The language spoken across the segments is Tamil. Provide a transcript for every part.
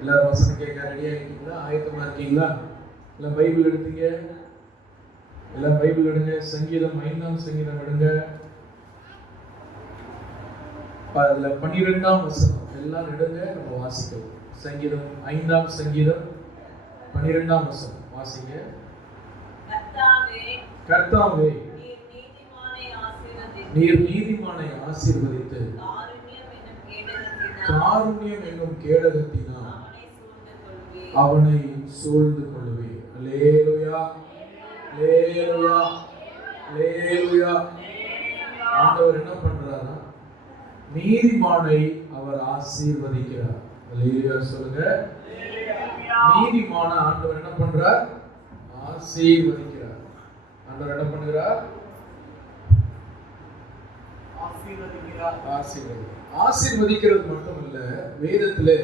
எல்லாரும் வசனம் கேட்க ரெடியா இருக்கீங்களா? ஆயத்தமா இருக்கீங்களா? எல்லாம் பைபிள் எடுத்தீங்க? எல்லாம் பைபிள் எடுங்க. சங்கீதம் 5ஆம் சங்கீதம் எடுங்க. அதுல 12ஆம் வசனம் எல்லாம் எடுங்க, நம்ம வாசிக்கலாம். சங்கீதம் 5ஆம் சங்கீதம் 12ஆம் வசனம் வாசிங்க. கர்த்தாவே, நீர் நீதிமானை ஆசீர்வதித்து காருண்யம் என்னும் கேடகத்தினால் அவனை சூழ்ந்து கொள்ளுவே. அல்லேலூயா, அல்லேலூயா, அல்லேலூயா. ஆண்டவர் என்ன பண்றாரா? நீதிமானை அவர் ஆசீர்வதிக்கிறார். அல்லேலூயா சொல்லுங்க. நீதிமான ஆண்டவர் என்ன பண்றார்? ஆசீர்வதிக்கிறார். ஆண்டவர் என்ன பண்ணுகிறார்? ஆசீர்வதிக்கிறது மட்டும் இல்ல, வேதத்திலே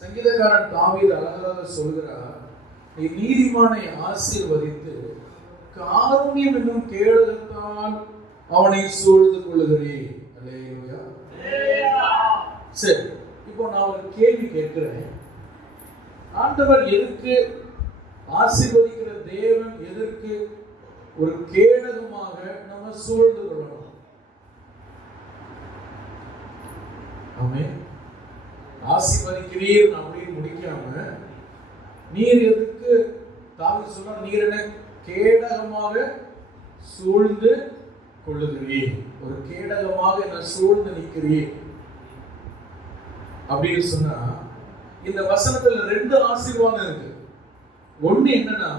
சங்கீதக்காரன் தாவீது அழகாக சொல்கிறார், நீ நீதிமானை ஆசீர்வதித்து காருண்யம் என்னும் கேடகத்தால் அவனை சூழ்ந்து கொள்ளுகிறேன். அல்லேலூயா. சரி, இப்போ நான் ஒரு கேள்வி கேட்கிறேன். ஆண்டவர் எதற்கு ஆசீர்வதிக்கிற தேவன் எதற்கு ஒரு கேடகமாக நம்ம சூழ்ந்து கொள்ளணும்? ஆமென். ஆசீர்வதிக்கிறீர் அப்படின்னு முடிக்காம நீர் எதுக்கு தாவீது சொல்றார்? நீர் என்ன கேடகமாக சூழ்ந்து கொள்ளுகிறீர், ஒரு கேடகமாக என்ன சூழ்ந்து நிற்கிறீர் அப்படின்னு சொன்னா, இந்த வசனத்துல 2 ஆசீர்வாதம் இருக்கு. ஒண்ணு என்னன்னா,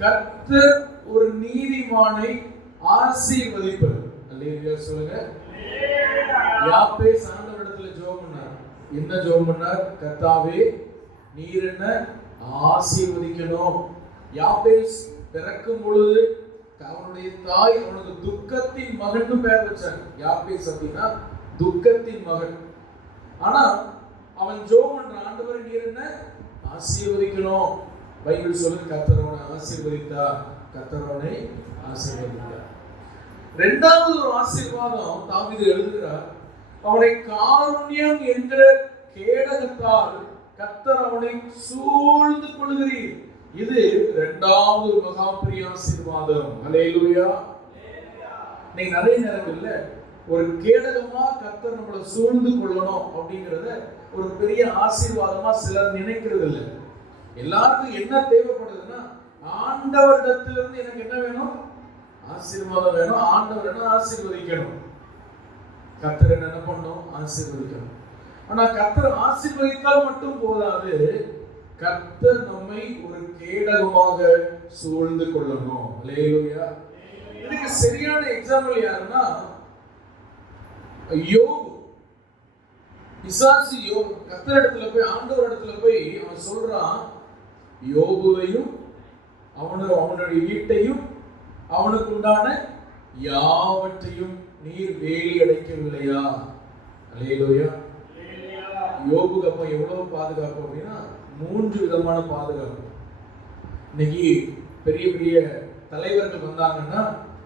கர்த்தர் ஒரு நீதிமானை ஆசீர்வதிப்பது. அல்லேலூயா சொல்லுங்க. யாப்பேஸ் ஆண்டவரிடத்துல ஜெபம் பண்ணார். என்ன ஜெபம் பண்ணார்? கர்த்தாவே, நீர் என்ன ஆசீர்வதிக்கணும். யாப்பேஸ் பிறக்கும் பொழுது அவனுடைய தாய் அவனுக்கு துக்கத்தின் மகன் பெயர் வச்சாங்க. யாப்பேஸ் அப்படின்னா துக்கத்தின் மகன். ஆனா அவன் ஜெபம் பண்ற, ஆண்டவரே நீர் என்ன ஆசீர்வதிக்கணும். பைபிள் சொல்லுது, கர்த்தர் அவனை ஆசீர்வதித்தார், கர்த்தர் அவனை ஆசீர்வதித்தார். இரண்டாவது ஒரு ஆசீர்வாதம் தாவீது எழுதுகிறார், அவனை காருண்யம் என்ற கேடகத்தால் கர்த்தர் அவனை சூழ்ந்து கொள்கிறீர். இது இரண்டாவது மகா பெரிய ஆசீர்வாதம். அல்லேலூயா. நீங்க நிறைய நேரங்கள்ல ஒரு கேடகமா கர்த்தர் நம்மளை சூழ்ந்து கொள்ளணும் அப்படிங்கறத ஒரு பெரிய ஆசீர்வாதமா சிலர் நினைக்கிறது இல்லை. எல்லாருக்கும் என்ன தேவைப்படுதுன்னா, ஆண்டவரிடத்திலிருந்து எனக்கு என்ன வேணும்? ஆசீர்வாதம் வேணும். ஆண்டவர் என்ன ஆசீர்வதிக்கணும். கர்த்தர் என்ன பண்ணணும்? ஆசீர்வதிக்கணும். ஆனா கர்த்தர் ஆசீர்வதித்தால் மட்டும் போதாது, கர்த்தர் நம்மை ஒரு கேடகமாக சூழ்ந்து கொள்ளணும். அல்லேலூயா. இதுக்கு சரியான எக்ஸாம்பிள் யாருன்னா யோபு. பிசாசு யோபு கர்த்தர் இடத்துல போய், ஆண்டவர் இடத்துல போய் அவன் சொல்றான், யோபுவையும் அவனுடைய வீட்டையும் அவனுக்கு உண்டான யாவற்றையும் நீர் வேலி அடைக்கவில்லையா? அல்லேலூயா. யோபுக்கு அப்ப எவ்வளவு பாதுகாப்பு அப்படின்னா 3 விதமான பாதுகாப்பு. இன்னைக்கு பெரிய பெரிய தலைவர்கள் வந்தாங்கன்னா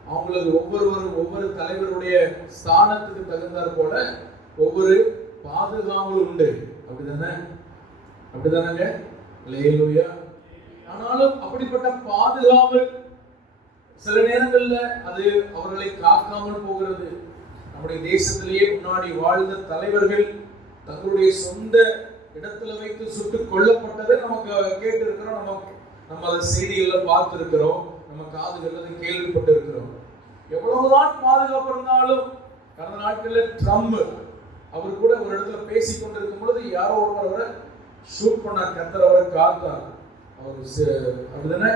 அவங்களுக்கு ஒவ்வொரு தலைவருடைய ஸ்தானத்துக்கு தகுந்தாற் போல ஒவ்வொரு பாதுகாவல் உண்டு. அப்படிதானே? அப்படிதானங்க? அல்லேலூயா. ஆனாலும் அப்படிப்பட்ட பாதுகாவல் சில நேரங்கள்ல அது அவர்களை காக்காமல் போகிறது. நம்முடைய தேசத்திலேயே முன்னாடி வாழ்ந்த தலைவர்கள் தங்களுடைய சொந்த இடத்துல வைத்து சுட்டுக் கொல்லப்பட்டதை நமக்கு கேட்டு இருக்கிறோம். நம்ம அதை செய்திகள்ல பார்த்து இருக்கிறோம், நம்ம காதுகள்ல கேள்விப்பட்டு இருக்கிறோம். எவ்வளவுதான் பாதுகாப்பு இருந்தாலும், கடந்த நாட்கள்ல ட்ரம்ப் அவர் கூட ஒரு இடத்துல பேசிக் கொண்டிருக்கும் பொழுது யாரோ ஒருவர் அவரை ஷூட் பண்ணார். கர்த்தர் அவரை காத்தார். அவர் அப்படிதானே?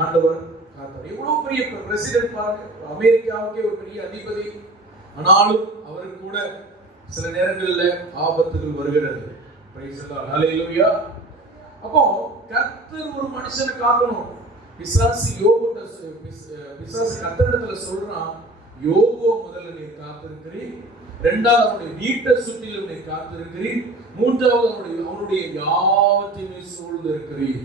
ஆண்டவர் காத்தார். எவ்வளவு பெரிய பிரசிடென்ட் பாருங்க, அமெரிக்காவுக்கே ஒரு பெரிய அதிபதி. ஆனாலும் அவருக்கு கூட சில நேரங்களில் ஆபத்துகள் வருகிறது. அல்லேலூயா. அப்போ கர்த்தர் ஒரு மனுஷனை காக்கணும். பிசாசு கர்த்தரிடத்துல சொல்றான், யோபு முதல்ல நீ காத்திருக்கிறீர், இரண்டாவது அவனுடைய வீட்டை சுற்றிலும் நீ காத்திருக்கிறீர், மூன்றாவது அவனுடைய யாவற்றையும் சூழ்ந்து இருக்கிறீர்.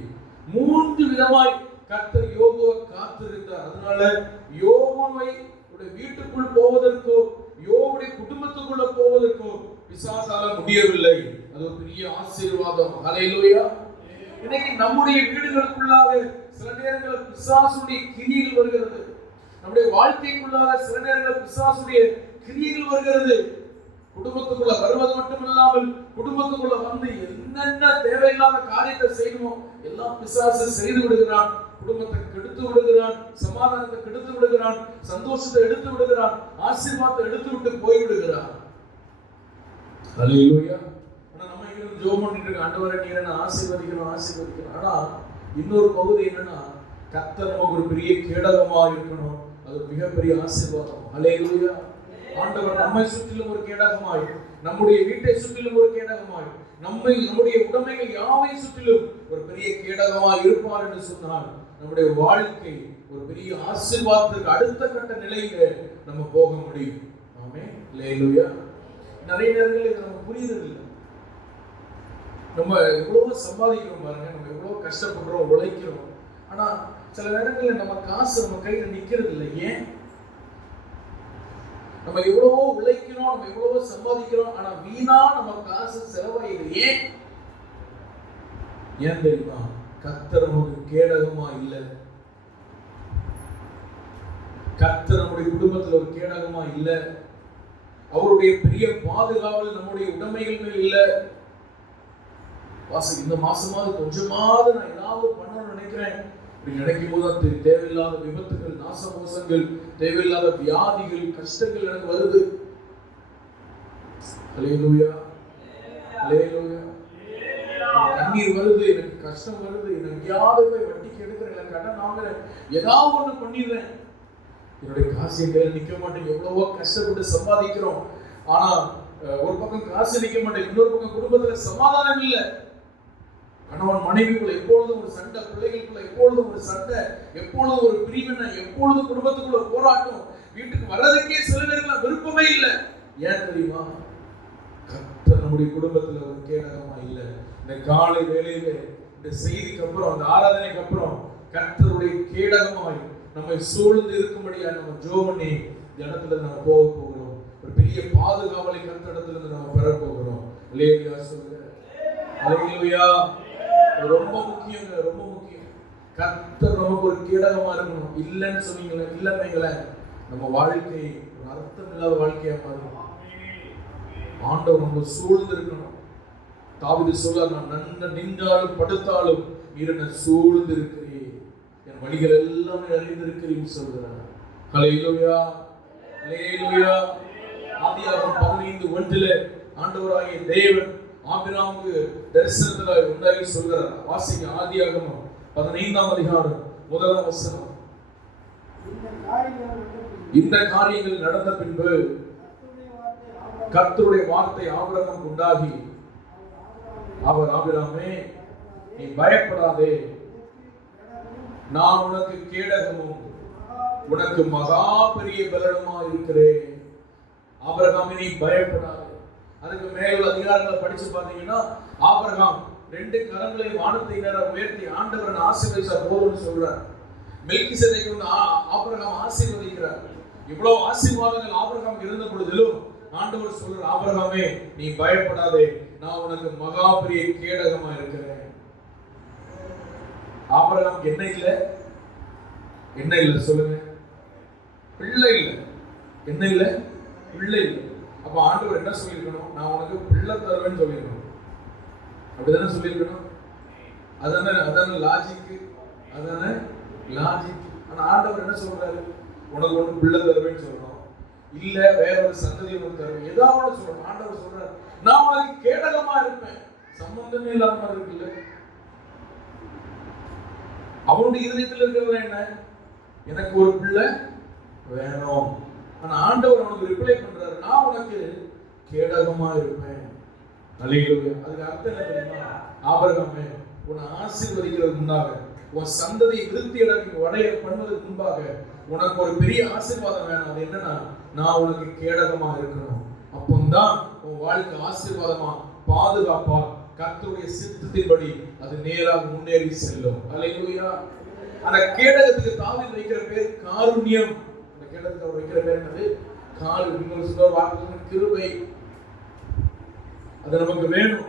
3 விதமாய் கர்த்தர் யோபுவை காத்திருந்தார். அதனால யோபுவை வீட்டுக்குள் போவதற்கோ யோபுடைய குடும்பத்துக்குள்ள போவதற்கோ பிசாசால முடியவில்லை. அது ஒரு பெரிய ஆசீர்வாதம். ஹல்லேலூயா. இன்னைக்கு நம்முடைய வீடுகளுக்குள்ளாக சில நேரங்களில் பிசாசுடைய கிரியைகள் வருகிறது. நம்முடைய வாழ்க்கைக்குள்ளாக சில நேரங்களில் பிசாசுடைய கிரியைகள் வருகிறது. குடும்பத்துக்குள்ள வருவது மட்டுமில்லாமல் குடும்பத்துக்குள்ள வந்து என்னென்ன தேவையில்லாத காரியத்தை செய்யணுமோ எல்லாம் பிசாசு செய்து விடுகிறான். குடும்பத்தை கெடுத்து விடுகிறான், சமாதானத்தை கெடுத்து விடுகிறான், சந்தோஷத்தை எடுத்து விடுகிறான், ஆசீர்வாதத்தை எடுத்து விட்டு போய் விடுகிறான். ஹல்லேலூயா. ஆனா நம்ம இங்க ஜெபம் பண்ணிட்டு இருக்க, ஆண்டவரே நீர் என்ன ஆசீர்வதிக்கணும் ஆசீர்வதிக்கணும். ஆனா இன்னொரு பகுதி என்னன்னா, கர்த்தர் நமக்கு ஒரு பெரிய கேடகமா இருக்கணும். அது மிகப்பெரிய ஆசீர்வாதம். ஹல்லேலூயா. ஆண்டவர் நம்மை சுற்றிலும் ஒரு கேடகமாய், நம்முடைய வீட்டை சுற்றிலும் ஒரு கேடகமாய், நம்முடைய உடைமைகள் யாவை சுற்றிலும் ஒரு பெரிய கேடகமாய் இருப்பார் என்று சொன்னால் நம்முடைய வாழ்க்கை ஒரு பெரிய ஆசீர்வாதத்துக்கு அடுத்த கட்ட நிலையில நம்ம போக முடியும். ஆமென். ஹல்லேலூயா. நிறைய நேரங்களில் இது நம்ம புரியுறதில்லை. நம்ம எவ்வளவு சம்பாதிக்கிறோம் பாருங்க, நம்ம எவ்வளவு கஷ்டப்படுறோம், உழைக்கிறோம். ஆனா சில நேரங்களில் நம்ம காசு நம்ம கையில நிக்கிறது இல்லை. ஏன்? நம்ம எவ்வளவோ உழைக்கிறோம், நம்ம எவ்வளவோ சம்பாதிக்கிறோம், ஆனா வீணா நம்ம காசு செலவாயிடுது. ஏன்? ஏன் தெரியுமா? கர்த்தர் நமக்கு கேடகமா இல்லை. கர்த்தர் நம்முடைய குடும்பத்துல ஒரு கேடகமா இல்லை. அவருடைய பெரிய பாதுகாவல் நம்முடைய உடைமைகள் மேல் இல்லை. வாசி, இந்த மாசமாவது கொஞ்சமாவது நான் ஏதாவது பண்ணணும்னு நினைக்கிறேன். இப்படி நினைக்கும் போது தேவையில்லாத விபத்துகள், நாசமோசங்கள், தேவையில்லாத வியாதிகள், கஷ்டங்கள் எனக்கு வருது. ஹல்லேலூயா. ஹல்லேலூயா. கண்ணீர் வருது, எனக்கு கஷ்டம் வருது, எனக்கு எங்கேயாவது போய் வட்டிக்கு எடுக்கிறேன், கடன் வாங்குறேன், ஏதாவது ஒண்ணு பண்ணிடுறேன். என்னுடைய காசு என் கையில் நிக்க மாட்டேன். எவ்வளவோ கஷ்டப்பட்டு சம்பாதிக்கிறோம், ஆனா ஒரு பக்கம் காசு நிக்க மாட்டேன், இன்னொரு பக்கம் குடும்பத்துல சமாதானம் இல்லை. கணவன் மனைவிக்குள்ள எப்பொழுதும் ஒரு சண்டை, பிள்ளைகளுக்குள்ள எப்பொழுதும் ஒரு சண்டை, எப்பொழுதும் ஒரு பிரிவினை, எப்பொழுதும் குடும்பத்துக்குள்ள போராட்டம். வீட்டுக்கு வர்றதுக்கே சில பேருக்கு விருப்பமே இல்லை. ஏன் தெரியுமா? கர்த்தர் நம்முடைய குடும்பத்துல ஒரு கேடகமா இல்லை. இந்த காலை வேளையில இந்த செய்திக்கு அப்புறம், அந்த ஆராதனைக்கு அப்புறம் கர்த்தருடைய கேடகமாய் நம்மை சூழ்ந்து இருக்கும்படியா நம்ம ஜெபம் பண்ணி இந்த இடத்துல நம்ம போக போகிறோம். ஒரு பெரிய பாதுகாவலை கர்த்தர் இடத்துல இருந்து நம்ம பெற போகிறோம். ஹல்லேலூயா சொல்லுங்க. ஹல்லேலூயா. ரொம்ப முக்கியங்க, ரொம்ப முக்கியம். கர்த்தர் நமக்கு ஒரு கேடகமா இருக்கணும். இல்லைன்னு சொன்னீங்களே, இல்லைன்னீங்களே, நம்ம வாழ்க்கை ஒரு அர்த்தம் இல்லாத வாழ்க்கையா மாறும். ஆண்டவர் நம்ம சூழ்ந்து இருக்கணும். தாவீது சொல்றார், நான் நின்றாலும் படுத்தாலும் நீர் என்னை சூழ்ந்து இருக்கிறீர், என் வழிகள் எல்லாமே அறிந்திருக்கிறீன்னு சொல்றார். ஹல்லேலூயா. ஹல்லேலூயா. ஆதியாகமம் 15:1 ஆண்டவராகிய தேவன் ஆபிரகாமுக்கு தரிசனத்துல உண்டாகி சொல்கிறார். வாசிங்க ஆதியாகமம் 15ஆம் அதிகாரம் 1ஆம் வசனம். இந்த காரியங்கள் நடந்த பின்பு கர்த்தருடைய வார்த்தை ஆபிரகாமுக்கு உண்டாகி, அவர் ஆபிரகாமே நீ பயப்படாதே, நான் உனக்கு கேடகமும் உனக்கு மகா பெரிய பலனுமா இருக்கிறேன். ஆபிரகாமே நீ பயப்படாதே. அதுக்கு மேல அதிகாரங்களை படிச்சு பாத்தீங்கன்னா, ஆபிரகாம் 2 கரங்களை வானத்தை நேர உயர்த்தி ஆண்டவரை ஆசீர்வதிச்சா போதும்னு சொல்றார். மெல்கிசேதேக்கு வந்து ஆபிரகாம் ஆசீர்வதிக்கிறார். இவ்வளவு ஆசீர்வாதங்கள் ஆபிரகாம் இருந்த பொழுதிலும் ஆண்டவர் சொல்றார், ஆபிரகாமே நீ பயப்படாதே, நான் உனக்கு மகா பெரிய கேடகமா இருக்கிறேன். ஆபிரகாமுக்கு என்ன இல்லை? என்ன இல்லை சொல்லுங்க? பிள்ளை இல்லை. என்ன இல்லை? பிள்ளை இல்லை. அப்ப ஆண்டவர் என்ன சொல்லியிருக்கணும்? நான் உனக்கு பிள்ளை தருவேன்னு சொல்லியிருக்கணும். அப்படிதானே சொல்லியிருக்கணும். அதான லாஜிக், அதான லாஜிக். ஆனா ஆண்டவர் என்ன சொல்றாரு? உனக்கு ஒண்ணு பிள்ளை தருவேன்னு சொல்லணும், இல்ல வேற ஒரு சந்ததி உனக்கு தருவேன், ஏதாவது சொல்லணும். ஆண்டவர் சொல்றாரு, நான் உனக்கு கேடகமா இருப்பேன். சம்பந்தமே இல்லாம இருக்குல்ல. அவனுடைய இதயத்தில் இருக்கிறது என்ன? எனக்கு ஒரு பிள்ளை வேணும். ஆனா ஆண்டவர் அவனுக்கு ரிப்ளை பண்றாரு, நான் உனக்கு கேடகமா இருப்பேன். ஹல்லேலூயா. அதுக்கு அர்த்தம் என்ன தெரியுமா? ஆபிரகாமே உன்னை ஆசீர்வதிக்கிறதுக்கு முன்னாக, உன் சந்ததியை விருத்தி அடைய பண்ணுவதற்கு முன்பாக உனக்கு ஒரு பெரிய ஆசீர்வாதம் வேணும். அது என்னன்னா, நான் உனக்கு கேடகமா இருக்கணும். அப்போதான் உன் வாழ்க்கை ஆசீர்வாதமா, பாதுகாப்பா, கர்த்தருடைய சித்தத்தின்படி அது நேராக முன்னேறி செல்லும். ஹல்லேலூயா. அந்த கேடகத்துக்கு தாவீது வைக்கிற பேர் காருண்யம். அந்த கேடகத்துக்கு அவர் வைக்கிற பேர் என்னது? காருண்யம். கிருபை. அது நமக்கு வேணும்.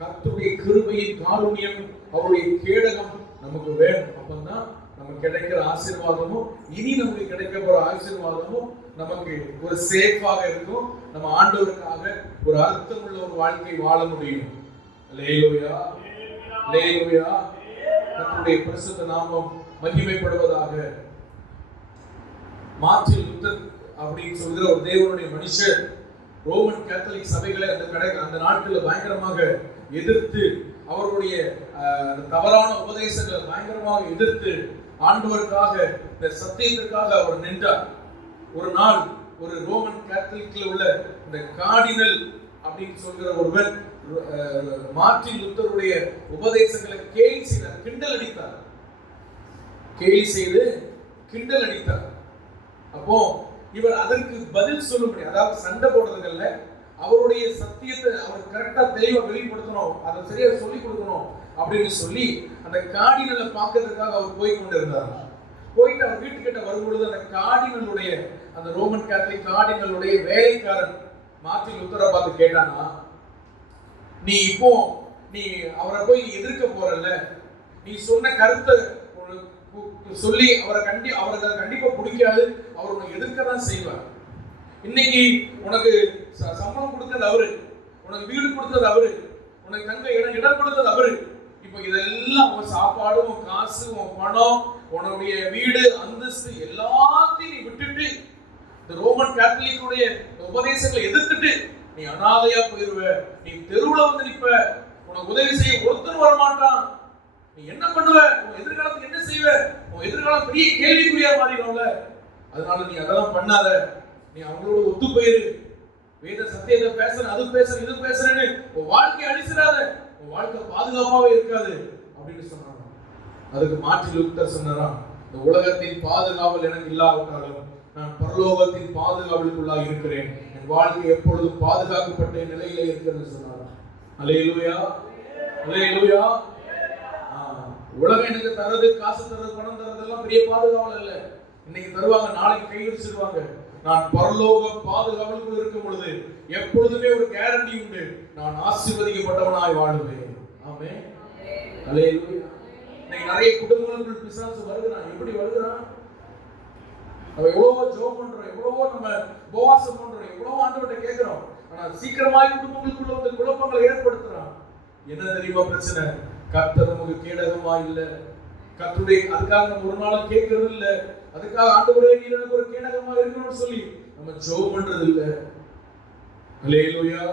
கர்த்தருடைய கிருபையின் காருண்யம், அவருடைய கேடகம் நமக்கு வேணும். அப்பதான் நமக்கு கிடைக்கிற ஆசீர்வாதமும், இனி நமக்கு கிடைக்க போற ஆசீர்வாதமும் நமக்கு ஒரு சேஃபாக இருக்கும். நம்ம ஆண்டவருக்காக ஒரு அர்த்தமுள்ள ஒரு வாழ்க்கை வாழ முடியும். அல்லேலூயா, அல்லேலூயா. கர்த்தருடைய பரிசுத்த நாமம் மகிமைப்படுவதாக. மார்ட்டின் லூத்தர் அப்படின்னு சொல்கிற ஒரு தேவனுடைய மனுஷர் ரோமன் கேத்தலிக் சபைகளை அந்த நாட்களில் பயங்கரமாக எதிர்த்து, அவருடைய தவறான உபதேசங்களை பயங்கரமாக எதிர்த்து ஆண்டவருக்காக, இந்த சத்தியத்திற்காக அவர் நின்றார். ஒரு நாள் ஒரு ரோமன் கேத்தலிக்ல உள்ள இந்த கார்டினல் அப்படின்னு சொல்கிற ஒருவர் மார்ட்டின் லூத்தருடைய உபதேசங்களை கேலி செய்தார், கிண்டல் அடித்தார். கேலி செய்து கிண்டல் அடித்தார். அப்போ இவர் அதற்கு பதில் சொல்ல முடியும். அதாவது சண்டை போடுறதுல அவருடைய சத்தியத்தை அவர் கரெக்டா தெளிவா வெளிப்படுத்தணும், அதை சரியா சொல்லி கொடுக்கணும் அப்படின்னு சொல்லி அந்த கார்டினலை பார்க்கறதுக்காக அவர் போய் கொண்டிருந்தார். போயிட்டு அவர் வீட்டுக்கிட்ட வரும்பொழுது அந்த கார்டினலுடைய, அந்த ரோமன் கேத்தலிக் கார்டினலுடைய வேலைக்காரன் மார்ட்டின் லூத்தரை பார்த்து கேட்டானா, நீ இப்போ நீ அவரை போய் எதிர்க்க போறல்ல, நீ சொன்ன கருத்தை சொல்லி அவருக்கு கண்டிப்பா பிடிக்காது, அவர் உனக்கு எதிர்க்க தான் செய்வார். இன்னைக்கு உனக்கு சம்பளம் கொடுத்தது அவரு, உனக்கு வீடு கொடுத்தது அவரு, உனக்கு தங்க இடம் கொடுத்தது அவரு. இப்போ இதெல்லாம் உன் சாப்பாடு, உன் காசு, உன் பணம், உன்னுடைய வீடு, அந்தஸ்து எல்லாத்தையும் நீ விட்டுட்டு இந்த ரோமன் கேத்தலிக்குடைய உபதேசங்களை எதிர்த்துட்டு நீ அனாதையா போயிருவ, நீ தெருவுல வந்து நிப்ப, உனக்கு உதவி செய்ய ஒருத்தர் வரமாட்டான். நீ என்ன பண்ணுவ? உன் எதிர்காலத்துக்கு என்ன செய்வ? உன் எதிர்காலம் பெரிய கேள்விக்குறியா மாறிடும்ல. அதனால நீ அதெல்லாம் பண்ணாத, நீ அவங்களோட ஒத்து போயிரு. வேத சத்தியத்தை பேசுற, அது பேசுற, இது பேசுறேன்னு உன் வாழ்க்கையை அழிச்சிடாத, உன் வாழ்க்கை பாதுகாப்பாவே இருக்காது அப்படின்னு சொன்னாங்க. அதுக்கு மார்ட்டின் லூத்தர் சொன்னாராம், இந்த உலகத்தின் பாதுகாவல் எனக்கு இல்லாவிட்டாலும் நான் பரலோகத்தின் பாதுகாவலுக்குள்ளாக இருக்கிறேன், என் வாழ்க்கை எப்பொழுதும் பாதுகாக்கப்பட்ட நிலையில இருக்கிறது சொன்னாராம். அல்லேலூயா, அல்லேலூயா. உலகம் எனக்கு தரது, காசு தரது, பணம் தரதெல்லாம் பெரிய பாதுகாவல் அல்ல. இன்னைக்கு தருவாங்க, நாளைக்கு கைவிரிச்சிருவாங்க. நான் பரலோக பாதுகாவலுக்குள் இருக்கும் பொழுது எப்பொழுதுமே ஒரு கேரண்டி உண்டு, நான் ஆசீர்வதிக்கப்பட்டவனாய் வாழுவேன். ஆமென், அல்லேலூயா. இன்னைக்கு நிறைய குடும்பங்களுக்குள் பிசாசு வருகிறான். எப்படி வருகிறான்? நம்ம எவ்வளவோ ஜெபம் பண்றோம், எவ்வளவோ நம்ம உபவாசம் பண்றோம், எவ்வளவோ ஆண்டவர்கிட்ட கேட்கிறோம், ஆனா சீக்கிரமாய் குடும்பங்களுக்குள்ள வந்து குழப்பங்களை ஏற்படுத்துறான். என்ன தெரியுமா பிரச்சனை? கர்த்தர் நமக்கு கேடகமா இல்ல. கர்த்தருடைய அதுக்காக நம்ம ஒரு நாளும் கேட்கறது இல்ல. அதுக்காக ஆண்டவரே நீர் எனக்கு ஒரு கேடகமா இருக்கணும்னு சொல்லி நம்ம ஜெபம் பண்றது இல்ல. அல்லேலூயா.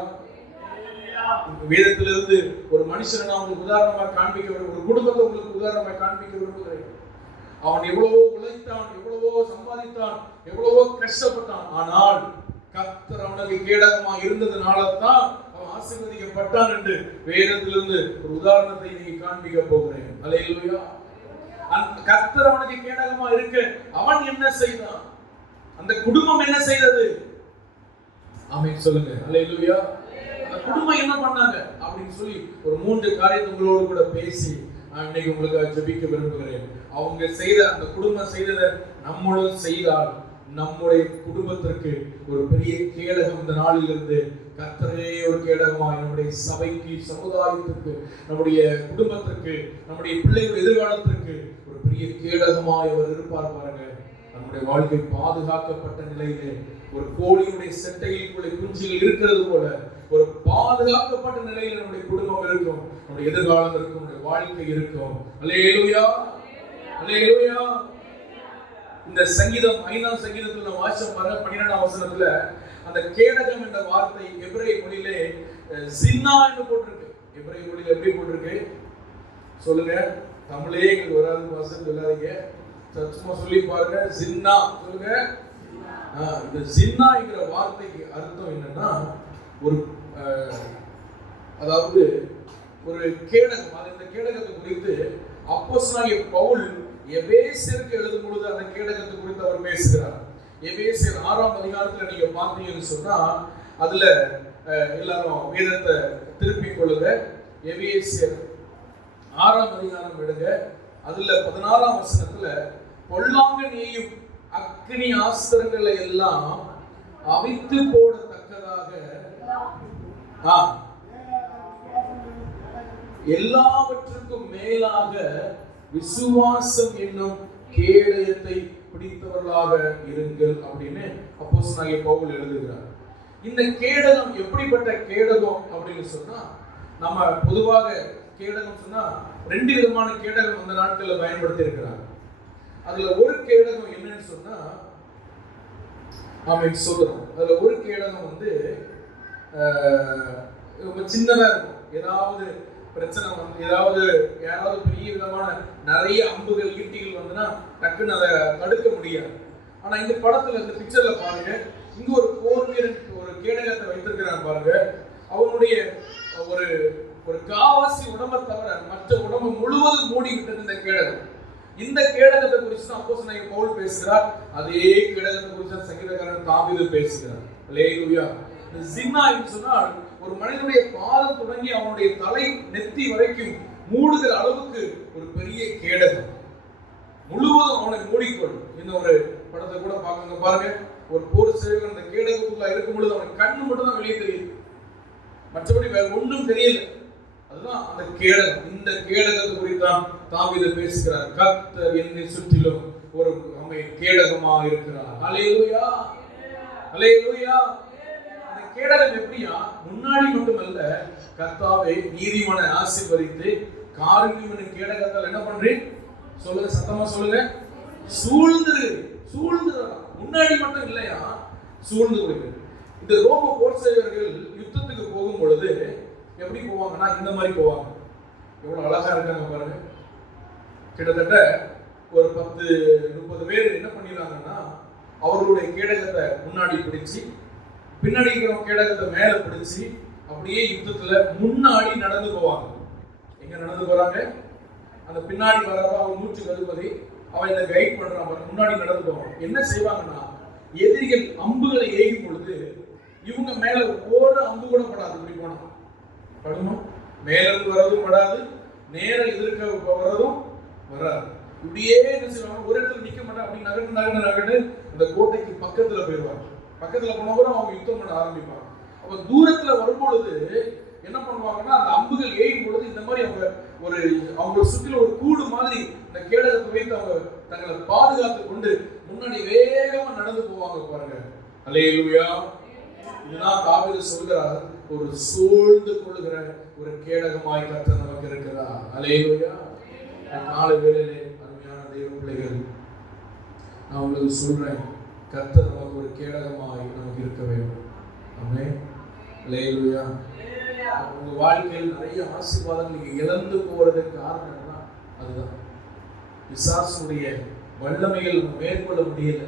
வேதத்திலிருந்து ஒரு மனுஷனை நான் உங்களுக்கு உதாரணமா காண்பிக்க விரும்புகிறேன், ஒரு குடும்பத்தை உங்களுக்கு உதாரணமா காண்பிக்க விரும்புகிறேன். அவன் எவ்வளவோ உழைத்தான், எவ்வளவோ சம்பாதித்தான், எவ்வளவோ கஷ்டப்பட்டான். ஆனால் கர்த்தர் அவனுக்கு கேடகமா இருந்ததுனால தான் அவன் ஆசீர்வதிக்கப்பட்டான் என்று வேதத்திலிருந்து ஒரு உதாரணத்தை நீ காண்பிக்க போகிறேன். அல்லேலூயா. அந்த கர்த்தர் அவனுக்கு கேடகமா இருக்க அவன் என்ன செய்தான்? அந்த குடும்பம் என்ன செய்தது? ஆமென் சொல்லுங்க. அல்லேலூயா. அந்த குடும்பம் என்ன பண்ணாங்க அப்படின்னு சொல்லி ஒரு 3 காரியத்தை உங்களோடு கூட பேசி நான் இன்னைக்கு உங்களுக்கு ஜெபிக்க விரும்புகிறேன். அவங்க செய்த அந்த குடும்பம் செய்ததை நம்மளும் செய்தால் நம்முடைய குடும்பத்திற்கு ஒரு பெரிய கேடகம் இந்த நாளிலிருந்து கர்த்தரே ஒரு கேடகமாய் நம்முடைய சபைக்கு, சமுதாயத்திற்கு, நம்முடைய குடும்பத்திற்கு, நம்முடைய பிள்ளைகள் எதிர்காலத்திற்கு ஒரு பெரிய கேடகமாய் அவர் இருப்பார். பாருங்க, நம்முடைய வாழ்க்கை பாதுகாக்கப்பட்ட நிலையிலே ஒரு கோழியுடைய செட்டைகளுக்குள்ளே குஞ்சுகள் இருக்கிறது போல ஒரு பாதுகாக்கப்பட்ட நிலையில் நம்முடைய குடும்பம் இருக்கும், நம்முடைய எதிர்காலம் இருக்கும், நம்முடைய வாழ்க்கை இருக்கும். அல்லேலூயா, அல்லேலூயா. இந்த சங்கீதம் 5ஆம் சங்கீதத்துல நம்ம வாசிச்சோம் பாருங்க, 12ஆம் வசனத்துல அந்த கேடகம் என்ற வார்த்தை எபிரேய மொழியிலே ஜின்னா என்று போட்டிருக்கு. எபிரேய மொழியில எப்படி போட்டிருக்கு சொல்லுங்க? தமிழே எங்களுக்கு வராது, வாசல் சொல்லாதீங்க, சும்மா சொல்லி பாருங்க. ஜின்னா சொல்லுங்க. இந்த ஜின்னா என்கிற வார்த்தைக்கு அர்த்தம் என்னன்னா ஒரு அதாவது ஒரு கேடகம். அந்த கேடகத்தை குறித்து அப்போஸ்தலனாகிய பவுல் எபேசியருக்கு எழுதும் பொழுது அந்த கேடகத்தை குறித்து அவர் பேசுகிறார். எபேசியர் 6ஆம் அதிகாரத்துல நீங்க பார்த்தீங்கன்னு சொன்னா அதுல எல்லாரும் வேதத்தை திருப்பிக் கொள்ளுங்க. எபேசியர் 6ஆம் அதிகாரம் எடுங்க. அதுல 16ஆம் வசனத்துல பொல்லாங்கனையும் அக்கினி ஆஸ்திரங்களை எல்லாம் அவித்து போடத்தக்கதாக எல்லாவற்றுக்கும் மேலாக விசுவாசம் என்னும் கேடயத்தை பிடித்தவர்களாக இருங்கள் அப்படின்னு அப்போஸ்தலனாகிய பவுல் எழுதுகிறார். இந்த கேடகம் எப்படிப்பட்ட கேடகம் அப்படின்னு சொன்னா, நம்ம பொதுவாக கேடகம் சொன்னா 2 விதமான கேடகம் அந்த நாட்களில் பயன்படுத்தி இருக்கிறாங்க. அதுல ஒரு கேடகம் என்னன்னு சொன்னா, நாம சொல்றோம், அதுல ஒரு கேடகம் வந்து சின்னதா இருக்கும். ஏதாவது பிரச்சனை வந்து, யாராவது பெரிய விதமான நிறைய அம்புகள் ஈட்டிகள் வந்துன்னா டக்குன்னு அதை தடுக்க முடியாது. ஆனா இந்த படத்துல, இந்த பிக்சர்ல பாருங்க, இங்க ஒரு போர் வீரன் ஒரு கேடகத்தை வைத்திருக்கிறான் பாருங்க. அவனுடைய ஒரு ஒரு காவாசி உடம்பை தவிர மற்ற உடம்பு முழுவதும் மூடி விட்டது இந்த கேடகம். இந்த கேடகத்தை குறித்து தான் அப்போஸ்தலனாகிய பவுல் பேசுகிறார். அதே கேடகத்தை குறித்து சங்கீதக்காரன் தாவீது பேசுகிறார். அல்லேலூயா. ஜின்னா என்று சொன்னால் ஒரு மனிதனுடைய பாதம் தொடங்கி அவனுடைய தலை நெத்தி வரைக்கும் மூடுகிற அளவுக்கு ஒரு பெரிய கேடகம், முழுவதும் அவனை மூடிக்கொள்ளும். இன்னும் ஒரு படத்தை கூட பாருங்க, ஒரு போர் சேவகன் அந்த கேடகத்துக்குள்ள இருக்கும் பொழுது அவன் கண்ணு மட்டும் தான் வெளியே தெரியுது, மற்றபடி வேற ஒன்றும் தெரியல. அதுதான் அந்த கேடகம். இந்த கேடகத்தை குறித்தான் தாவீது பேசுகிறார். கர்த்தர் என்னை சுற்றிலும் ஒரு கேடகமா இருக்கிறார். அல்லேலூயா, அல்லேலூயா. அந்த கேடகம் எப்படியா, முன்னாடி மட்டுமல்ல, கர்த்தாவே நீதிமானை ஆசீர்வதித்து காரியம் கேடகத்தால் என்ன பண்றேன் சொல்லுங்க, சத்தமா சொல்லுங்க, சூழ்ந்துரு. முன்னாடி மட்டும் இல்லையா, சூழ்ந்து கொடுக்குது. இந்த ரோம போர் சேவகர்கள் யுத்தத்துக்கு போகும் பொழுது எப்படி போவாங்கன்னா இந்த மாதிரி போவாங்க. எவ்வளவு அழகா இருக்காங்க பாருங்க. கிட்டத்தட்ட ஒரு 10-30 பேர் என்ன பண்ணிடுறாங்கன்னா, அவர்களுடைய கேடகத்தை முன்னாடி பிடிச்சு, பின்னாடி இருக்கிற கேடகத்தை மேல பிடிச்சு, அப்படியே யுத்தத்துல முன்னாடி நடந்து போவாங்க. எங்க நடந்து போறாங்க? அந்த பின்னாடி வரவா அவன் மூச்சு கழுவதை அவன் இதை கைட் பண்றான் பாருங்க. முன்னாடி நடந்து போவாங்க. என்ன செய்வாங்கன்னா, எதிரிகள் அம்புகளை ஏகும் பொழுது இவங்க மேல ஒரு அம்பு கூட படாது. இப்படி போனா படுமா, மேல இருந்து வரதும் படாது, நேரம் எதிர்க்க வரதும் வராது. இப்படியே என்ன செய்வாங்க, ஒரு இடத்துல நிக்க மாட்டாங்க, அப்படி நகர்ந்து அந்த கோட்டைக்கு பக்கத்துல போயிடுவாங்க. பக்கத்துல போன கூட அவங்க யுத்தம் பண்ண ஆரம்பிப்பாங்க. அப்ப தூரத்துல வரும்பொழுது என்ன பண்ணுவாங்கன்னா, அந்த அம்புகள் ஏயும் பொழுது இந்த மாதிரி அவங்க சுற்றில ஒரு கூடு மாதிரி இந்த கேடகத்தை வைத்து அவங்க தங்களை பாதுகாத்துக் கொண்டு முன்னாடி வேகமா நடந்து போவாங்க பாருங்க. அல்லேலூயா. இதுதான் தாவீது சொல்கிறார், ஒரு சூழ்ந்து கொள்ளுகிற ஒரு கேடகமாய் கர்த்தர் நமக்கு இருக்கிறார். அல்லேலூயா. காலை வேளையிலே அருமையான தேவ பிள்ளைகள், நான் உங்களுக்கு சொல்றேன், கர்த்தர் நமக்கு ஒரு கேடகமாய் நமக்கு இருக்க வேண்டும். ஆமென். அல்லேலூயா. உங்க வாழ்க்கையில் நிறைய ஆசீர்வாதங்கள் நீங்க இழந்து போறதுக்கு காரணம் தான் அதுதான். பிசாசுடைய வல்லமைகள் நம்ம மேற்கொள்ள முடியல,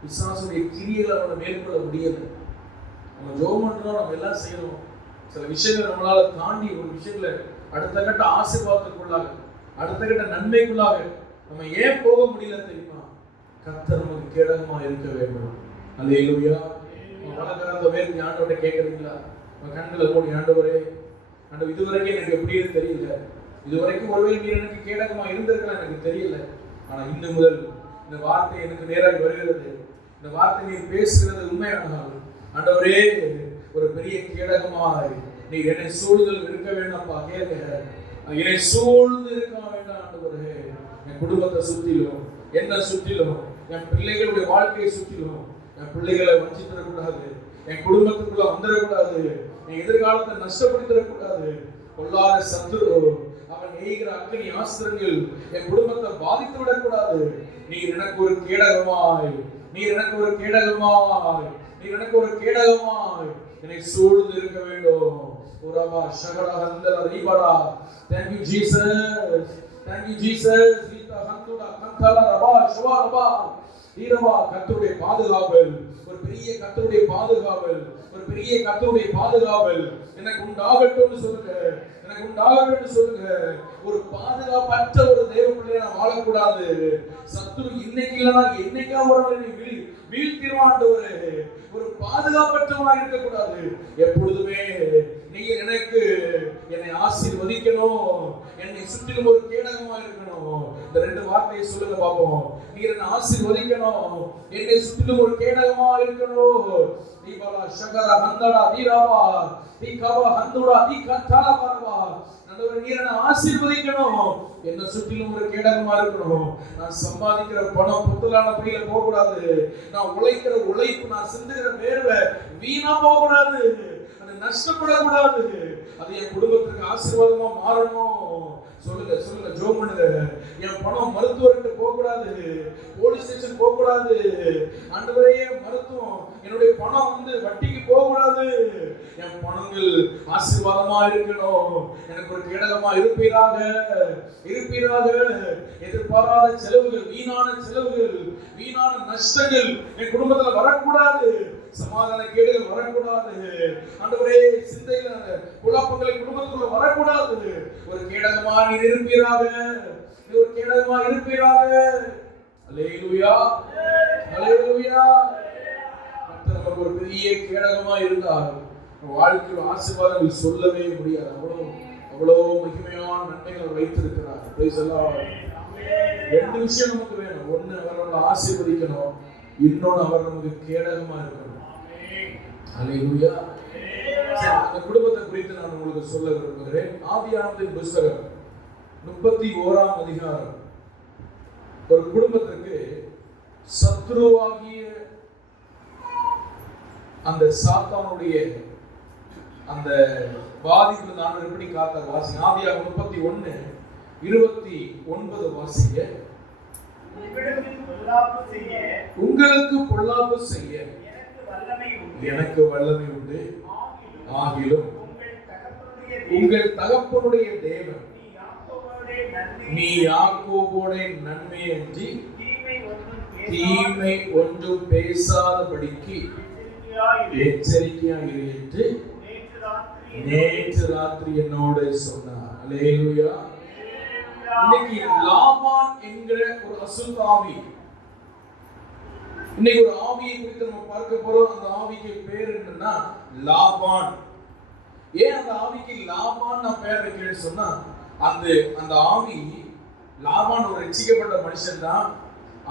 பிசாசுடைய கிரியைகளை நம்ம மேற்கொள்ள முடியல. நம்ம ஜெபம் பண்றோம், நம்ம எல்லாம் செய்யறோம், சில விஷயங்கள் நம்மளால தாண்டி ஒரு விஷயங்களை அடுத்த கட்ட ஆசீர்வாதத்துக்குள்ளாக, அடுத்த கட்ட நன்மைக்குள்ளாக நம்ம ஏன் போக முடியல தெரியுமா? கர்த்தர் நமக்கு கேடகமா இருக்க வேண்டும். அல்லேலூயா. வளர்க்காத வேறு ஆண்டவரை கேட்கறீங்களா? கண்களை மூடி, ஆண்டவரே, ஆண்டவர் இதுவரைக்கும் எனக்கு எப்படி தெரியல, இதுவரைக்கும் ஒருவேளை நீர் எனக்கு கேடகமா இருந்திருக்கலாம், எனக்கு தெரியல. ஆனா இந்த முதல் இந்த வார்த்தை எனக்கு நேராக வருகிறது, இந்த வார்த்தை நீர் பேசுகிறது உண்மையானால் ஆண்டவரே, ஒரு பெரிய கேடகமாய் நீர் என்னை சூழ்தல் இருக்க வேண்டாம்ப்பா. கேட்க என்னை சூழ்ந்து இருக்க வேண்டாம் ஆண்டவரே. என் குடும்பத்தை சுற்றிலும், என்ன சுற்றிலும், என் பிள்ளைகளுடைய வாழ்க்கையை சுற்றிலும், என் பிள்ளைகளை வஞ்சித்தரக்கூடாது, என் குடும்பத்துக்குள்ள வந்துடக்கூடாது, என் எதிர்காலத்தை நஷ்டப்படுத்திடக்கூடாது. பொல்லாத சத்துரு அவன் எய்கிற அக்கினி ஆஸ்திரங்கள் என் குடும்பத்தை பாதித்து விடக்கூடாது. நீர் எனக்கு ஒரு கேடகமாய், நீர் எனக்கு ஒரு கேடகமாய், நீர் எனக்கு ஒரு கேடகமாய் என்னை சூழ்ந்து இருக்க வேண்டும். உரபா ஷகடா ஹந்தல ரீபடா. Thank you Jesus, thank you Jesus. Rita ஹந்துடா கந்தல ரபா ஷவா ரபா ஈரவா. கர்த்தருடைய பாதுகாவல், ஒரு பெரிய கர்த்தருடைய பாதுகாவல், ஒரு பெரிய கர்த்தருடைய பாதுகாவல் எனக்கு உண்டாகட்டும் சொல்லுங்க, எனக்கு உண்டாகட்டும் சொல்லுங்க. ஒரு பாதுகாப்பற்ற ஒரு தேவ பிள்ளையை நான் வாழக்கூடாது. சத்துரு இன்னைக்கு இல்லைன்னா என்னைக்கா ஒரு வீழ்த்திடுவான். ஒரு பாதுகாப்பற்றவனா இருக்கக்கூடாது. எப்பொழுதுமே நீங்க என்னை ஆசீர்வதிக்கணும், என்னை சுற்றிலும் ஒரு கேடகமா இருக்கணும். இந்த 2 வார்த்தையை சொல்லுங்க பாப்போம். நீங்க என்னை ஆசீர்வதிக்கணும், என்னை சுற்றிலும் ஒரு கேடகமா இருக்கணும். தீபாலா ஷகரா ஹந்தடா தீராவா தீகாவா ஹந்துடா தீகத்தாலா பரவா. ஆண்டவரே நீர் என்னை ஆசீர்வதிக்கணும், என்னை சுற்றிலும் ஒரு கேடகமா இருக்கணும். நான் சம்பாதிக்கிற பணம் புத்தலான பையில போக கூடாது. நான் உழைக்கிற உழைப்பு, நான் சிந்துகிற வேர்வை வீணா போக கூடாது, அது நஷ்டப்படக்கூடாது. அது என் குடும்பத்துக்கு ஆசீர்வாதமா மாறணும். சொல்லுங்க சொல்லுங்க, ஜோம் பண்ணுங்க. என் பணம் மருத்துவர்கிட்ட போக கூடாது, போலீஸ் ஸ்டேஷன் போக கூடாது. ஆண்டவரே மருத்துவம், என்னுடைய பணம் வட்டிக்கு போக கூடாது. என் பணங்கள் ஆசீர்வாதமா இருக்கணும். எனக்கு ஒரு கேடகமா இருப்பீராக இருப்பீராக. எதிர்பாராத செலவுகள், வீணான செலவுகள், வீணான நஷ்டங்கள் என் குடும்பத்துல வரக்கூடாது. சமாதான கேடுகள் வரக்கூடாது. ஆண்டவரே சிந்தையில குழப்பங்களை குடும்பத்துக்குள்ள வரக்கூடாது. ஒரு கேடகமா நீர் இருப்பீராக, ஒரு கேடகமா இருப்பீராக. அல்லேலூயா அல்லேலூயா. கர்த்தர் நமக்கு ஒரு பெரிய கேடகமா இருந்தார். வாழ்க்கையில் ஆசீர்வாதங்கள் சொல்லவே முடியாது. அவ்வளவு மகிமையான நன்மைகள் வைத்திருக்கிறார். Praise the Lord. 2 விஷயம் நமக்கு வேணும். ஒன்னு, அவர் நம்மை ஆசீர்வதிக்கணும். இன்னொன்னு, அவர் நமக்கு கேடகமா இருக்கணும். அல்லேலூயா. அந்த குடும்பத்தை குறித்து நான் உங்களுக்கு சொல்ல விரும்புகிறேன். ஆதியாகமத்தின் புத்தகம் 31ஆம் அதிகாரம். ஒரு குடும்பத்திற்கு சத்ருவாகிய அந்த சாத்தானுடைய அந்த பாதிப்பு நான் எப்படி காத்தார் வாசி. ஆதியாகமம் 31:29 வாசிங்க. உங்களுக்கு பொல்லாப்பு செய்ய எனக்கு வல்லமை உண்டு, ஆகிலும் உங்கள் தகப்பனுடைய தேவன் நீ யாக்கோபோடைய நன்மையன்றி தீமை ஒன்றும் பேசாதபடிக்கு எச்சரிக்கையாக இரு என்று நேற்று ராத்திரி என்னோடு சொன்னார். அல்லேலூயா. இன்னைக்கு லாபான் என்கிற ஒரு அசுத்த ஆவி, இன்னைக்கு ஒரு ஆவியை குறித்து நம்ம பார்க்க போறோம். அந்த ஆவிக்கு பேர் என்னன்னா லாபான். ஏன் அந்த ஆவிக்கு லாபான் நான் பேர் வைக்கிறேன்னு சொன்னா, அந்த ஆவி, லாபான் ஒரு ரட்சிக்கப்பட்ட மனுஷன் தான்,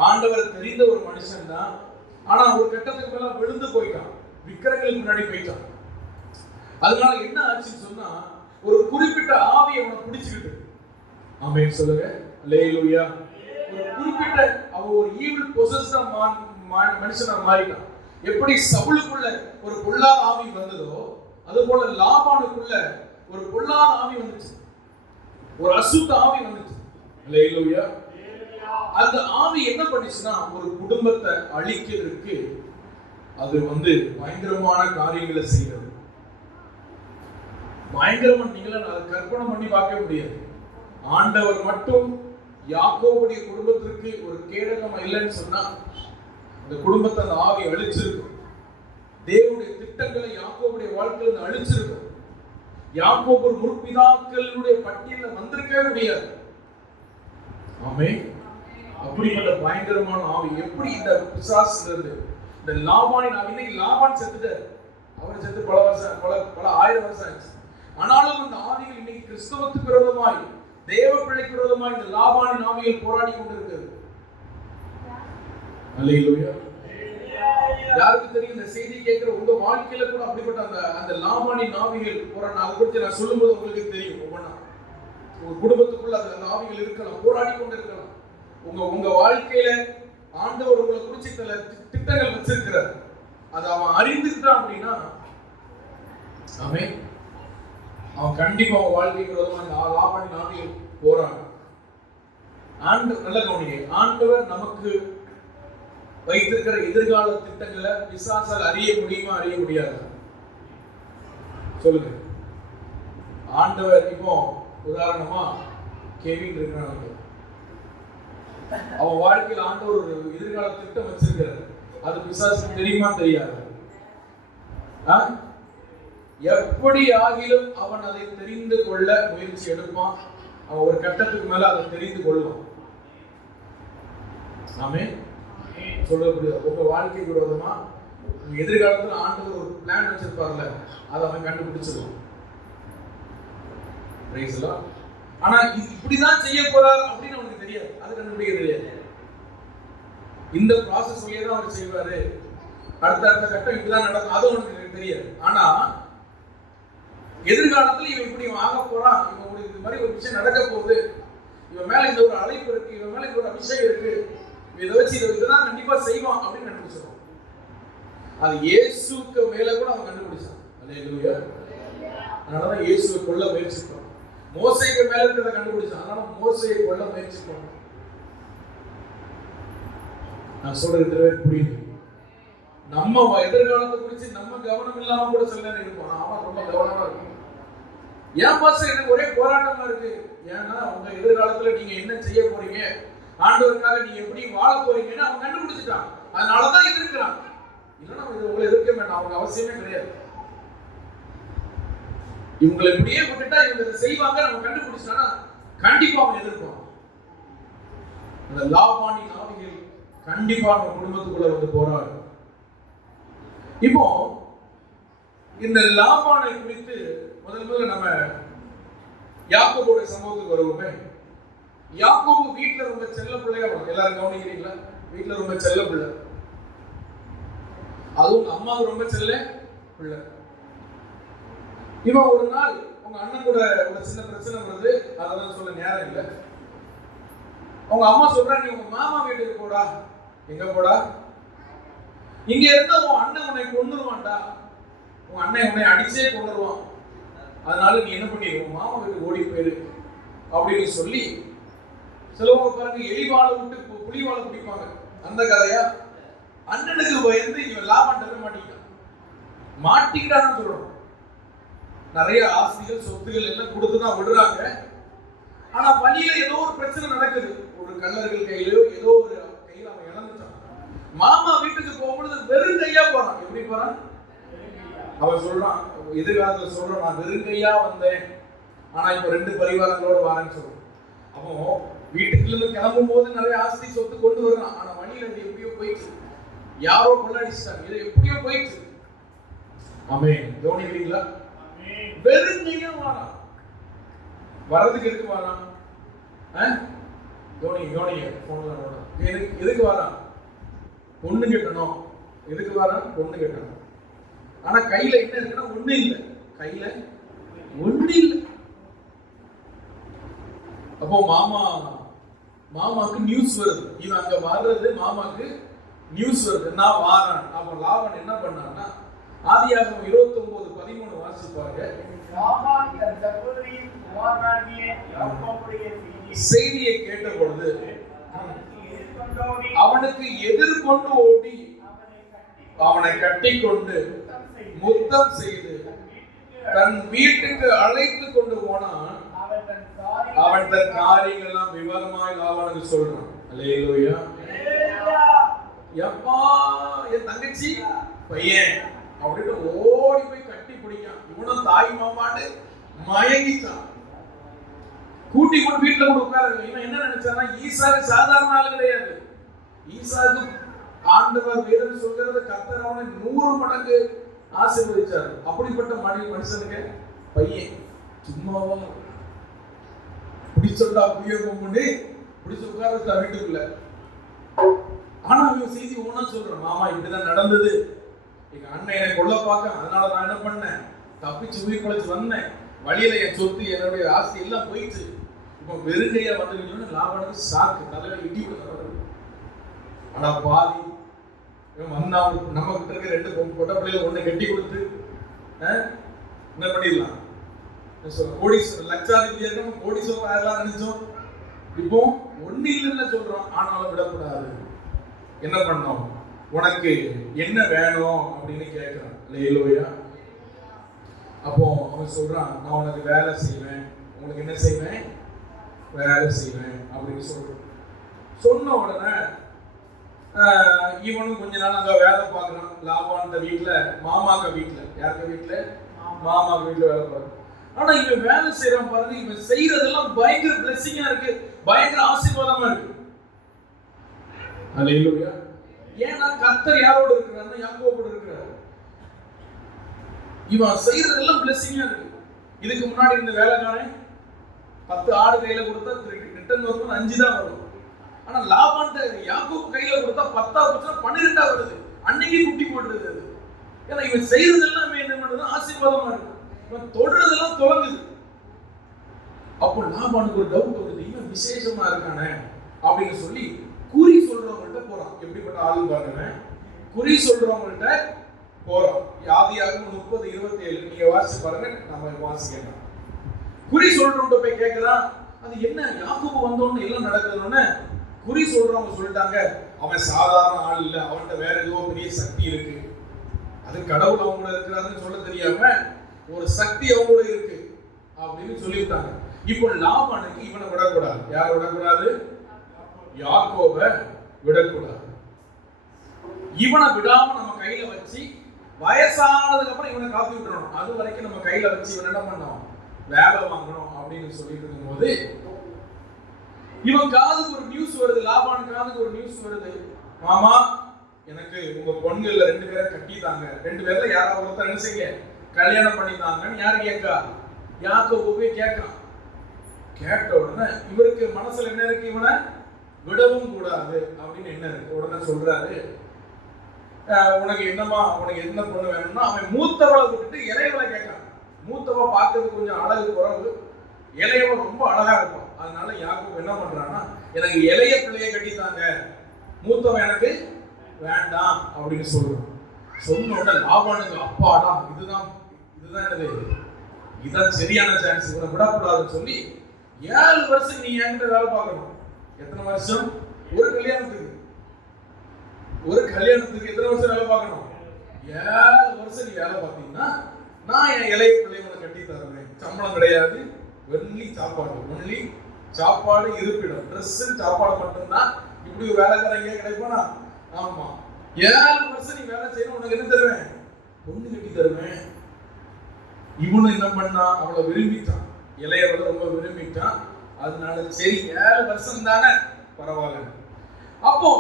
ஆண்டவர் தெரிந்த ஒரு மனுஷன் தான். ஆனா ஒரு கட்டத்துக்கு மேல விழுந்து போயிட்டான், விக்கிரங்களுக்கு முன்னாடி போயிட்டான். அதனால என்ன ஆச்சுன்னு சொன்னா, ஒரு குறிப்பிட்ட ஆவி அவனை பிடிச்சுக்கிட்டு, ஆமென் சொல்லுங்க, அல்லேலூயா. ஒரு குறிப்பிட்ட அவன் ஒரு ஈவில் பொசஸ்டா மனுஷனா மாறிட்டான். எப்படி சவுலுக்குள்ள ஒரு பொல்லாத ஆவி வந்ததோ, அது போல லாபானுக்குள்ள ஒரு பொல்லாத ஆவி வந்துச்சு, ஒரு அசுத்த ஆவி வந்துச்சு. அல்லேலூயா. அந்த ஆவி என்ன பண்ணுச்சுன்னா, ஒரு குடும்பத்தை அழிக்கிறதுக்கு அது பயங்கரமான காரியங்களை செய்யறது. பயங்கரமான, நீங்கள அதை கற்பனை பண்ணி பார்க்க முடியாது. ஆண்டவர் மட்டும் யாக்கோபுடைய குடும்பத்திற்கு ஒரு கேடகமா இல்லைன்னு சொன்னா, அந்த குடும்பத்தை அந்த ஆவி அழிச்சிருக்கும். தேவனுடைய திட்டங்களை யாக்கோபுடைய வாழ்க்கையில அழிச்சிருக்கும். யாக்கோபு முற்பிதாக்களுடைய பட்டியலில் வந்திருக்கவே முடியாது. ஆமென். அப்படிப்பட்ட பயங்கரமான ஆவி எப்படி இந்த பிசாசுல இந்த லாபானின் ஆவி. இன்னைக்கு லாபான் செத்துட்டார். அவர் செத்து பல ஆயிரம் வருஷம் ஆச்சு. ஆனாலும் இந்த ஆவிகள் இன்னைக்கு கிறிஸ்தவத்துக்கு விரோதமாய், தேவ பிள்ளைக்கு விரோதமாய் இந்த லாபானின் ஆவிகள் போராடி கொண்டிருக்கிறது. அல்லேலூயா. யாருக்கு தெரியும், இந்த செய்தி கேட்கிற உங்க வாழ்க்கையில கூட அப்படிப்பட்ட அந்த லாபானின் ஆவிகள் போராட, அதை குறித்து நான் சொல்லும்போது உங்களுக்கு தெரியும். ஒவ்வொன்றா உங்க குடும்பத்துக்குள்ள அந்த ஆவிகள் இருக்கலாம், போராடி கொண்டிருக்கலாம். உங்க வாழ்க்கையில ஆண்டவர் உங்களை குறிச்சு சில திட்டங்கள் வச்சிருக்கிறார். அதை அவன் அறிந்துக்கிட்டான் அப்படின்னா, அவன் கண்டிப்பா அவன் வாழ்க்கைக்கு விரோதமா லாபானின் ஆவிகள் போராடும். நல்ல கவனிங்க, ஆண்டவர் நமக்கு வைத்திருக்கிற எதிர்கால திட்டங்களை பிசாசால் அறிய முடியுமா, அறிய முடியாது? சொல்லுங்க. ஆண்டவர் இப்போ உதாரணமா கெவின் இருக்கிறாங்க, அவன் வாழ்க்கையில் ஆண்டவர் ஒரு எதிர்கால திட்டம் வச்சிருக்கிறார். அது பிசாசுக்கு தெரியுமா, தெரியாது? எப்படி ஆகிலும் அவன் அதை தெரிந்து கொள்ள முயற்சி எடுப்பான். அவன் ஒரு கட்டத்துக்கு மேல அதை தெரிந்து கொள்வான். ஆமென். சொல்லக்கூடிய உங்க வாழ்க்கைக்கு விரோதமா எதிர்காலத்துல ஆண்டவர் ஒரு பிளான் வச்சிருப்பார்ல, அதை அவன் கண்டுபிடிச்சிருவான். Praise the Lord. ஆனா இப்படிதான் செய்ய போறார் அப்படின்னு அவனுக்கு தெரியாது, அது கண்டுபிடிக்க தெரியாது. இந்த ப்ராசஸ் வழியா தான் அவர் செய்வாரு, அடுத்த கட்டம் இப்படிதான் நடக்கும், அது அவனுக்கு தெரியாது. ஆனா எதிர்காலத்துல இவன் இப்படி ஆக போறான், இவன் இது மாதிரி ஒரு விஷயம் நடக்க போகுது, இவன் மேல இந்த ஒரு அழைப்பு இருக்கு, இவன் மேல இந்த ஒரு அபிஷேகம் இருக்கு, இதை வச்சு இதுதான் கண்டிப்பா செய்வான் அப்படின்னு கண்டுபிடிச்சான். அது இயேசுக்கு மேல கூட அவன் கண்டுபிடிச்சான். அல்லேலூயா. அதனாலதான் இயேசுவை கொல்ல முயற்சிப்பான். மோசேக்கு மேல இருக்கிறத கண்டுபிடிச்சான், அதனால மோசேயை கொல்ல முயற்சிப்பான். நான் சொல்றது புரியுது? நம்ம எதிர்காலத்தை குறித்து நம்ம கவனம் இல்லாம கூட சில நேரம் இருப்போம். அவன் ரொம்ப கவனமா இருக்கும். ஏன் பாஸ்டர் எனக்கு ஒரே போராட்டமா இருக்கு? ஏன்னா உங்க எதிர்காலத்துல நீங்க என்ன செய்ய போறீங்க, ஆண்டவருக்காக நீங்க எப்படி வாழ போறீங்கன்னு அவன் கண்டுபிடிச்சிட்டான். அதனாலதான் எதிர்க்கிறான். இல்லைன்னா உங்களை எதிர்க்க வேண்டாம், அவங்க அவசியமே கிடையாது. இவங்களை இப்படியே விட்டுட்டா இவங்க இதை செய்வாங்க நம்ம கண்டுபிடிச்சிட்டானா கண்டிப்பா அவன் எதிர்ப்பான். அந்த லாபானின் ஆவிகள் கண்டிப்பா நம்ம குடும்பத்துக்குள்ள வந்து போராடும். இப்போ இந்த லாபானை குறித்து முதல்ல நம்ம யாக்கோபோட சம்பவத்துக்கு வருவோமே. யாக்கோபு வீட்டுல ரொம்ப செல்ல பிள்ளையா வரும். எல்லாரும் கவனிக்கிறீங்களா? வீட்டுல ரொம்ப செல்ல பிள்ளை, அதுவும் அம்மாவுக்கு ரொம்ப செல்ல பிள்ளை. இவன் ஒரு நாள் உங்க அண்ணன் கூட ஒரு சின்ன பிரச்சனை வருது, அதெல்லாம் சொல்ல நேரம் இல்லை. அவங்க அம்மா சொல்றாங்க, நீ உங்க மாமா வீட்டுக்கு போடா. எங்க போடா? இங்க இருந்தா உன் அண்ணன் உன்னை கொன்னுருவான்டா, உன் அண்ணன் உன்னை அடிச்சே கொன்னுருவான், அதனால நீ என்ன பண்ணி உன் மாமா வீட்டுக்கு ஓடி போயிரு அப்படின்னு சொல்லி, சிலவங்க பாருங்க எலிவாழை விட்டு புலிவாழை பிடிப்பாங்க, அந்த கதையா. அண்ணனுக்கு பயந்து இவன் லாபான்டவே மாட்டிக்கிட்டான்னு சொல்றோம். நிறைய ஆஸ்திகள் சொத்துகள் எல்லாம் கொடுத்துதான் விடுறாங்க. ஆனா வழியில ஏதோ ஒரு பிரச்சனை நடக்குது, ஒரு கள்ளர்கள் கையிலயோ ஏதோ ஒரு கையில அவன் இழந்துட்டான். மாமா வீட்டுக்கு போகும்பொழுது வெறும் கையா போறான். எப்படி போறான்? அவன் சொல்றான், எதிர்காலத்துல சொல்றான், நான் வெறும் கையா வந்தேன், ஆனா இப்ப 2 பரிவாரங்களோட வரேன்னு சொல்றான். அப்போ வீட்டுக்குள்ள இருந்து கிளம்பும் போது நிறைய ஆஸ்தி சொத்து கொண்டு வர்றான். ஆனா வழியில இது எப்படியோ போயிடுச்சு, யாரோ கொள்ளடிச்சிட்டாங்க, இது எப்படியோ போயிடுச்சு. ஆமென். கவனிக்கிறீங்களா? வெறும் கையா வரான். வர்றதுக்கு எதுக்கு வரான்? எதுக்கு வரான்? பொண்ணு கட்டணும். எதுக்கு வரான்? பொண்ணு கட்டணும். ஆனா கையில என்ன இருக்குன்னா ஒண்ணு இல்லை, கையில ஒண்ணு இல்லை. அப்போ மாமாக்கு நியூஸ் வருது, இவன் அங்க வர்றது மாமாக்கு நியூஸ் வருது, நான் வாரான். அப்போ லாபன் என்ன பண்ணான்னா, ஆதியாகமம் 29:13 வாசிப்பாங்க. செய்தியை கேட்ட பொழுது அவனுக்கு எதிர்கொண்டு ஓடி அவனை கட்டிக்கொண்டு முத்தம் செய்து தன் வீட்டுக்கு அழைத்து கொண்டு போனான். அவன் தன் காரியங்கள் எல்லாம் விவரமாய் லாபானுக்கு சொல்றான். அல்லேலூயா. எப்பா என் தங்கச்சி பையன் அப்படின்னு ஓடி போய் கட்டி பிடிக்கான். இவனும் தாய் மாமான்னு மயங்கிட்டான். கூட்டி கொண்டு வீட்டுல கொண்டு உட்கார. இவன் என்ன நினைச்சான்னா, ஈசாக்கு சாதாரண ஆள் கிடையாது. ஈசாக்கு ஆண்டவர் வேதம் சொல்கிறது, கர்த்தர் அவனை 100 மடங்கு ஆசீர்வதிச்சார். அப்படிப்பட்ட மனுஷனுக்கு பையன் சும்மாவா பிடிச்சா உபயோகம் பண்ணி பிடிச்ச உட்கார வீட்டுக்குள்ள. ஆனா அவன் செய்தி ஒவ்வொன்னா சொல்றான், மாமா இப்படிதான் நடந்தது, எங்க அண்ணன் என்னை கொல்ல பார்க்க, அதனால நான் என்ன பண்ணேன், தப்பிச்சு உயிர் பழைச்சு வந்தேன், வழியில என் சொத்து என்னுடைய ஆஸ்தி எல்லாம் போயிடுச்சு, இப்ப வெறுங்கையா வந்துருக்கீங்கன்னு லாபானுக்கு சாக்கு, தலையில இடி. ஆனா பாதி வந்தா நம்ம கிட்ட இருக்க 2 பொட்ட பிள்ளைகளை ஒண்ணு கட்டி கொடுத்து என்ன பண்ணிடலாம். கோடீஸ்வரர் லட்சாதிபதியா இருக்க கோடீஸ்வரர் எல்லாம் நினைச்சோம், இப்போ ஒண்ணு இல்லைன்னு சொல்றோம். ஆனாலும் விடக்கூடாது. என்ன பண்ணோம், உனக்கு என்ன வேணும் அப்படின்னு கேட்கிறான். அல்லேலூயா. அப்போ அவன் சொல்றான், நான் உனக்கு வேலை செய்வேன், உங்களுக்கு என்ன செய்வேன், வேலை செய்வேன் அப்படின்னு சொல்றான். சொன்ன உடனே இவனும் கொஞ்ச நாள் அங்க வேலை பார்க்கறான். லாபான் வீட்டுல, மாமாக்க வீட்டுல, யாருக்க வீட்டுல, மாமா வீட்டுல வேலை பார்க்கறான். ஆனா இவன் வேலை செய்யறான் பாருங்க, இவன் செய்யறதெல்லாம் பயங்கர பிளெஸிங்கா இருக்கு, பயங்கர ஆசீர்வாதமா இருக்கு. அல்லேலூயா. ஏன்னா கர்த்தர் யாரோடு இருக்கிறாருன்னா யாக்கோபோடு இருக்கிறார். இவன் செய்யறதெல்லாம் பிளெஸிங்கா இருக்கு. இதுக்கு முன்னாடி இந்த வேலைக்காரன் 10 ஆடு கையில கொடுத்தா ரிட்டர்ன் வரும் 5 தான் வரும். ஆனா லாபான்ட்ட யாக்கோபு கையில கொடுத்தா 10 போச்சுன்னா 12 வருது. அன்னைக்கு குட்டி போடுறது அது. ஏன்னா இவன் செய்யறதெல்லாம் என்ன பண்ணுறது ஆசீர்வாதமா இருக்கு, இவன் தொடுறதெல்லாம் தொலைங்குது. அப்போ லாபானுக்கு ஒரு டவுட் வருது, இவன் விசேஷமா இருக்கானே அப்படின்னு சொல்லி குறி சொல்றவங்கள்ட்ட போறான். எப்படிப்பட்ட ஆளு பாருங்க, குறி சொல்றவங்கள்ட்ட போறோம். ஆதியாகமம் 30:27 நீங்க வாசிச்சு பாருங்க, நம்ம வாசிக்கலாம். குறி சொல்றவங்க போய் கேட்கலாம், அது என்ன யாக்கோபு வந்தோன்னு எல்லாம் நடக்குதுன்னு குறி சொல்றவங்க சொல்லிட்டாங்க, அவன் சாதாரண ஆள் இல்ல, அவன்கிட்ட வேற ஏதோ பெரிய சக்தி இருக்கு, அது கடவுள் அவங்கள இருக்கிறாருன்னு சொல்ல தெரியாம ஒரு சக்தி அவங்களோட இருக்கு அப்படின்னு சொல்லிவிட்டாங்க. இப்போ லாபானுக்கு இவனை விடக்கூடாது. யாரை விடக்கூடாது? யாக்கோப விடக்கூடாது. இவனை விடாம நம்ம கையில வச்சு வயசானதுக்கு அப்புறம் இவனை காத்து விட்டுறணும். அது வரைக்கும் நம்ம கையில வச்சு இவன் என்ன பண்ணோம், வேலை வாங்கணும் அப்படின்னு சொல்லிட்டு இருக்கும்போது இவன் காதுக்கு ஒரு நியூஸ் வருது, லாபான் காதுக்கு ஒரு நியூஸ் வருது, மாமா எனக்கு உங்க பொண்ணுல 2 பேரை கட்டிட்டாங்க, 2 பேர்ல யாராவது ஒருத்தர் என்ன செய்ய கல்யாணம் பண்ணிட்டாங்கன்னு யாரு கேட்கா? யாக்கோபு போய் கேட்கான். கேட்ட உடனே இவருக்கு மனசுல என்ன இருக்கு, இவனை விடவும் கூடாது அப்படின்னு என்ன இருக்கு. உடனே சொல்றாரு, உனக்கு என்னமா, உனக்கு என்ன பொண்ணு வேணும்னா அவன் மூத்தவளை விட்டுட்டு இளையவளை கேட்கான். மூத்தவ பார்க்கறது கொஞ்சம் அழகு குறைவு, இளையவ ரொம்ப அழகா இருக்கும். அதனால யாக்கோபு என்ன பண்றான்னா, எனக்கு இளைய பிள்ளைய கட்டித்தாங்க, மூத்தவன் எனக்கு வேண்டாம் அப்படின்னு சொல்றான். சொன்ன உடனே லாபானுக்கு அப்பாடா இதுதான் என்னது, இதுதான் சரியான சான்ஸ், இவனை விடக்கூடாதுன்னு சொல்லி 7 வருஷம் நீ என்கிட்ட வேலை பார்க்கணும். எத்தனை வருஷம்? ஒரு கல்யாணத்துக்கு எத்தனை வருஷம் வேலை பார்க்கணும்? 7 வருஷம் நீ வேலை பார்த்தீங்கன்னா நான் என் இளைய பிள்ளைகளை கட்டி தருவேன். சம்பளம் கிடையாது, ஒன்லி சாப்பாடு இருப்பிடம், ட்ரெஸ் சாப்பாடு மட்டும்தான். இப்படி ஒரு வேலைக்காரன் எங்கே கிடைப்பானா? ஆமா, 7 வருஷம் நீ வேலை செய்யணும், உனக்கு என்ன தருவேன்? பொண்ணு கட்டி தருவேன். இவனும் என்ன பண்ணா, அவளை விரும்பிட்டான், இளையவளை ரொம்ப விரும்பிட்டான். அதனால சரி 7 வருஷம் தானே பரவாயில்ல. அப்போ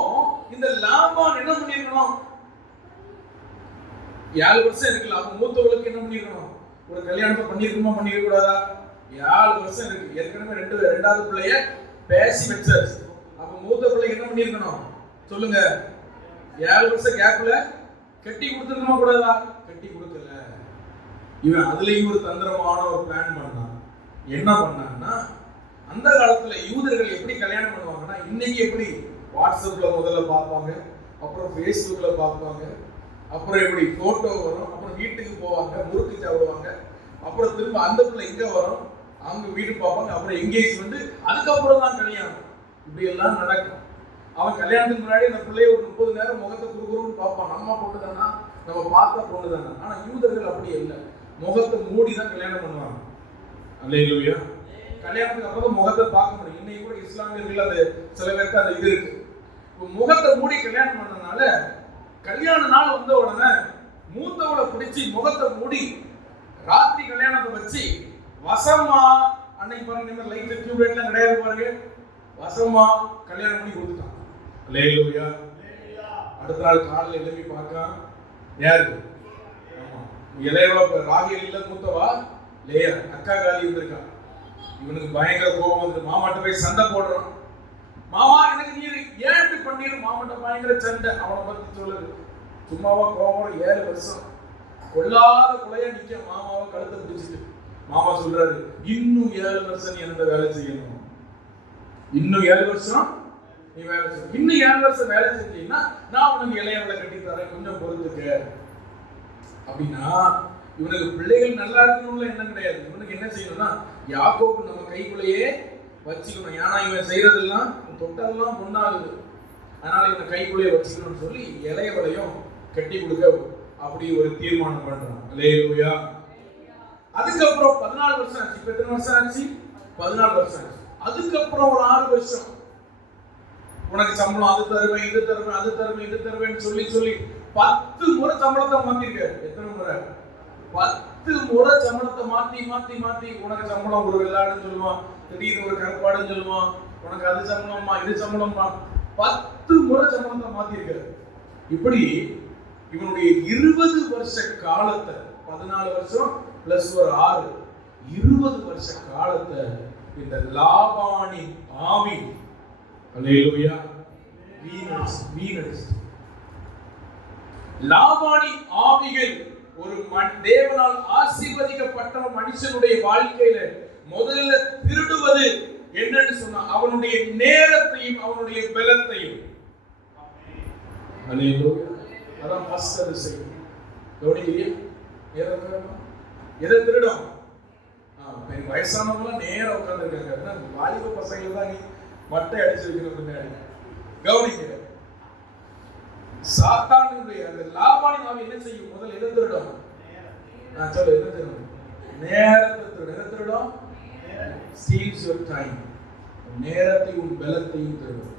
இந்த லாபான் என்ன பண்ணிருக்கணும்? 7 வருஷம் இருக்குல்ல, அப்ப மூத்தவளுக்கு என்ன பண்ணிருக்கணும்? ஒரு கல்யாணத்தை பண்ணிருக்குமா பண்ணிருக்க கூடாதா? 7 வருஷம் இருக்கு, ஏற்கனவே 2வது பிள்ளைய பேசி வச்சாச்சு. அப்ப மூத்த பிள்ளைக்கு என்ன பண்ணிருக்கணும் சொல்லுங்க? 7 வருஷம் கேப்ல கட்டி கொடுத்துருக்கணுமா கூடாதா? கட்டி கொடுக்கல. இவன் அதுலயும் ஒரு தந்திரமான ஒரு பிளான் பண்ணான். என்ன பண்ணான்னா, அந்த காலத்துல யூதர்கள் எப்படி கல்யாணம் பண்ணுவாங்கன்னா, இன்னைக்கு எப்படி வாட்ஸ்அப்ல முதல்ல பார்ப்பாங்க, அப்புறம் ஃபேஸ்புக்ல பார்ப்பாங்க, அப்புறம் எப்படி போட்டோ வரும், அப்புறம் வீட்டுக்கு போவாங்க, முறுக்கு சாப்பிடுவாங்க, அப்புறம் திரும்ப அந்த பிள்ளை இங்க வரும், அவங்க வீடு பார்ப்பாங்க, அப்புறம் எங்கேஜ்மெண்ட், அதுக்கப்புறம் தான் கல்யாணம். இப்படி எல்லாம் நடக்கும். அவன் கல்யாணத்துக்கு முன்னாடி அந்த பிள்ளைய ஒரு 30 நேரம் முகத்தை குறுகுறுன்னு பார்ப்பான், நம்ம பொண்ணு தானா, நம்ம பார்த்த பொண்ணு தானே. ஆனா யூதர்கள் அப்படி இல்லை, முகத்தை மூடி தான் கல்யாணம் பண்ணுவாங்க. அல்லேலூயா. கல்யாணத்துக்கு அப்புறம் முகத்தை பார்க்க முடியும். இன்னைக்கு கூட இஸ்லாமியர்கள் அது சில பேருக்கு அந்த இது இருக்கு. முகத்தை மூடி கல்யாணம் பண்ணனால கல்யாண நாள் வந்த உடனே மூத்தவளை பிடிச்சி முகத்தை மூடி ராத்திரி கல்யாணத்தை வச்சு வசமா, அன்னைக்கு பாருங்க லைட் டியூப் லைட்லாம் கிடையாது பாருங்க, வசமா கல்யாணம் பண்ணி கொடுத்துட்டான். அல்லேலூயா. அடுத்த நாள் காலையில் எழுப்பி பார்க்கான், யாரு? இளையவா ராகியல் இல்ல, மூத்தவா லேயா, அக்கா காலி இருந்திருக்கான். இவனுக்கு பயங்கர கோபம் வந்து மாமாட்ட போய் சண்டை போடுறான். மாமா எனக்கு நீ ஏன் இப்படி பண்ணிரு? மாமாட்ட பயங்கர சண்டை. அவனை பத்தி சொல்லுது, சும்மாவா கோபம்? 7 வருஷம் கொல்லாத கொலையா நிக்க மாமாவை கழுத்தை பிடிச்சிட்டு மாமா சொல்றாரு, இன்னும் 7 வருஷம் நீ என்ன வேலை செய்யணும், இன்னும் 7 வருஷம் நீ வேலை செய்ய, இன்னும் 7 வருஷம் வேலை செஞ்சீங்கன்னா நான் உனக்கு இளையவளை கட்டி தரேன், கொஞ்சம் பொறுத்துக்க அப்படின்னா. இவனுக்கு பிள்ளைகள் நல்லா இருக்கணும்ல எண்ணம் கிடையாது. இவனுக்கு என்ன செய்யணும்னா, யாக்கோபு நம்ம கைக்குள்ளேயே வச்சுக்கணும். ஏன்னா இவன் செய்யறதெல்லாம் தொட்டதெல்லாம் பொண்ணாகுது, அதனால இவனை கைக்குள்ளேயே வச்சுக்கணும்னு சொல்லி இளையவளையும் கட்டி கொடுக்க அப்படி ஒரு தீர்மானம் பண்றான். அல்லேலூயா. அதுக்கப்புறம் 14 வருஷம் ஆச்சு. இப்ப எத்தனை வருஷம் ஆச்சு? 14 வருஷம் ஆச்சு. அதுக்கப்புறம் ஒரு 6 வருஷம் உனக்கு சம்பளம் அது தருவேன், இது தருவேன், அது தருவேன், இது தருவேன்னு சொல்லி 10 முறை சம்பளத்தை மாத்திருக்காரு. எத்தனை முறை? 10 முறை சம்பளத்தை மாத்தி உனக்கு சம்பளம் ஒரு வெள்ளாடுன்னு சொல்லுவான், திடீர்னு ஒரு கருப்பாடுன்னு சொல்லுவான், உனக்கு அது சம்பளம்மா இது சம்பளம்மா, 10 முறை சம்பளத்தை மாத்திருக்காரு. இப்படி இவனுடைய 20 வருஷ காலத்தை, 14 வருஷம் பிளஸ் ஒரு 6, 20 வருஷ காலத்தை இந்த லாபானின் ஆவி அல்லேலூயா வீணடிச்சு. லாபானின் ஆவிகள் ஒரு தேவனால் ஆசீர்வதிக்கப்பட்ட மனுஷனுடைய வாழ்க்கையில முதல்ல திருடுவது என்னன்னு சொன்னா அவனுடைய நேரத்தையும் அவனுடைய பலத்தையும். அல்லேலூயா. அதான் ஃபர்ஸ்ட் அது செய்யும். கவனிக்கிறீங்க? எதை திருடும்? வயசானவங்க நேரம் உட்கார்ந்துருக்காங்க. வாலிப பசங்களை தான் நீ மட்டை அடிச்சு வைக்கணும் பின்னாடி. கவனிக்கிற சாத்தானுடைய அந்த லாபானின் ஆவி என்ன செய்யும்? முதல்ல எதை திருடும்? சொல்லு, என்ன திருடும்? நேரத்தை திருடும். எதை திருடும்? steals your time. நேரத்தையும் பலத்தையும் திருடும்.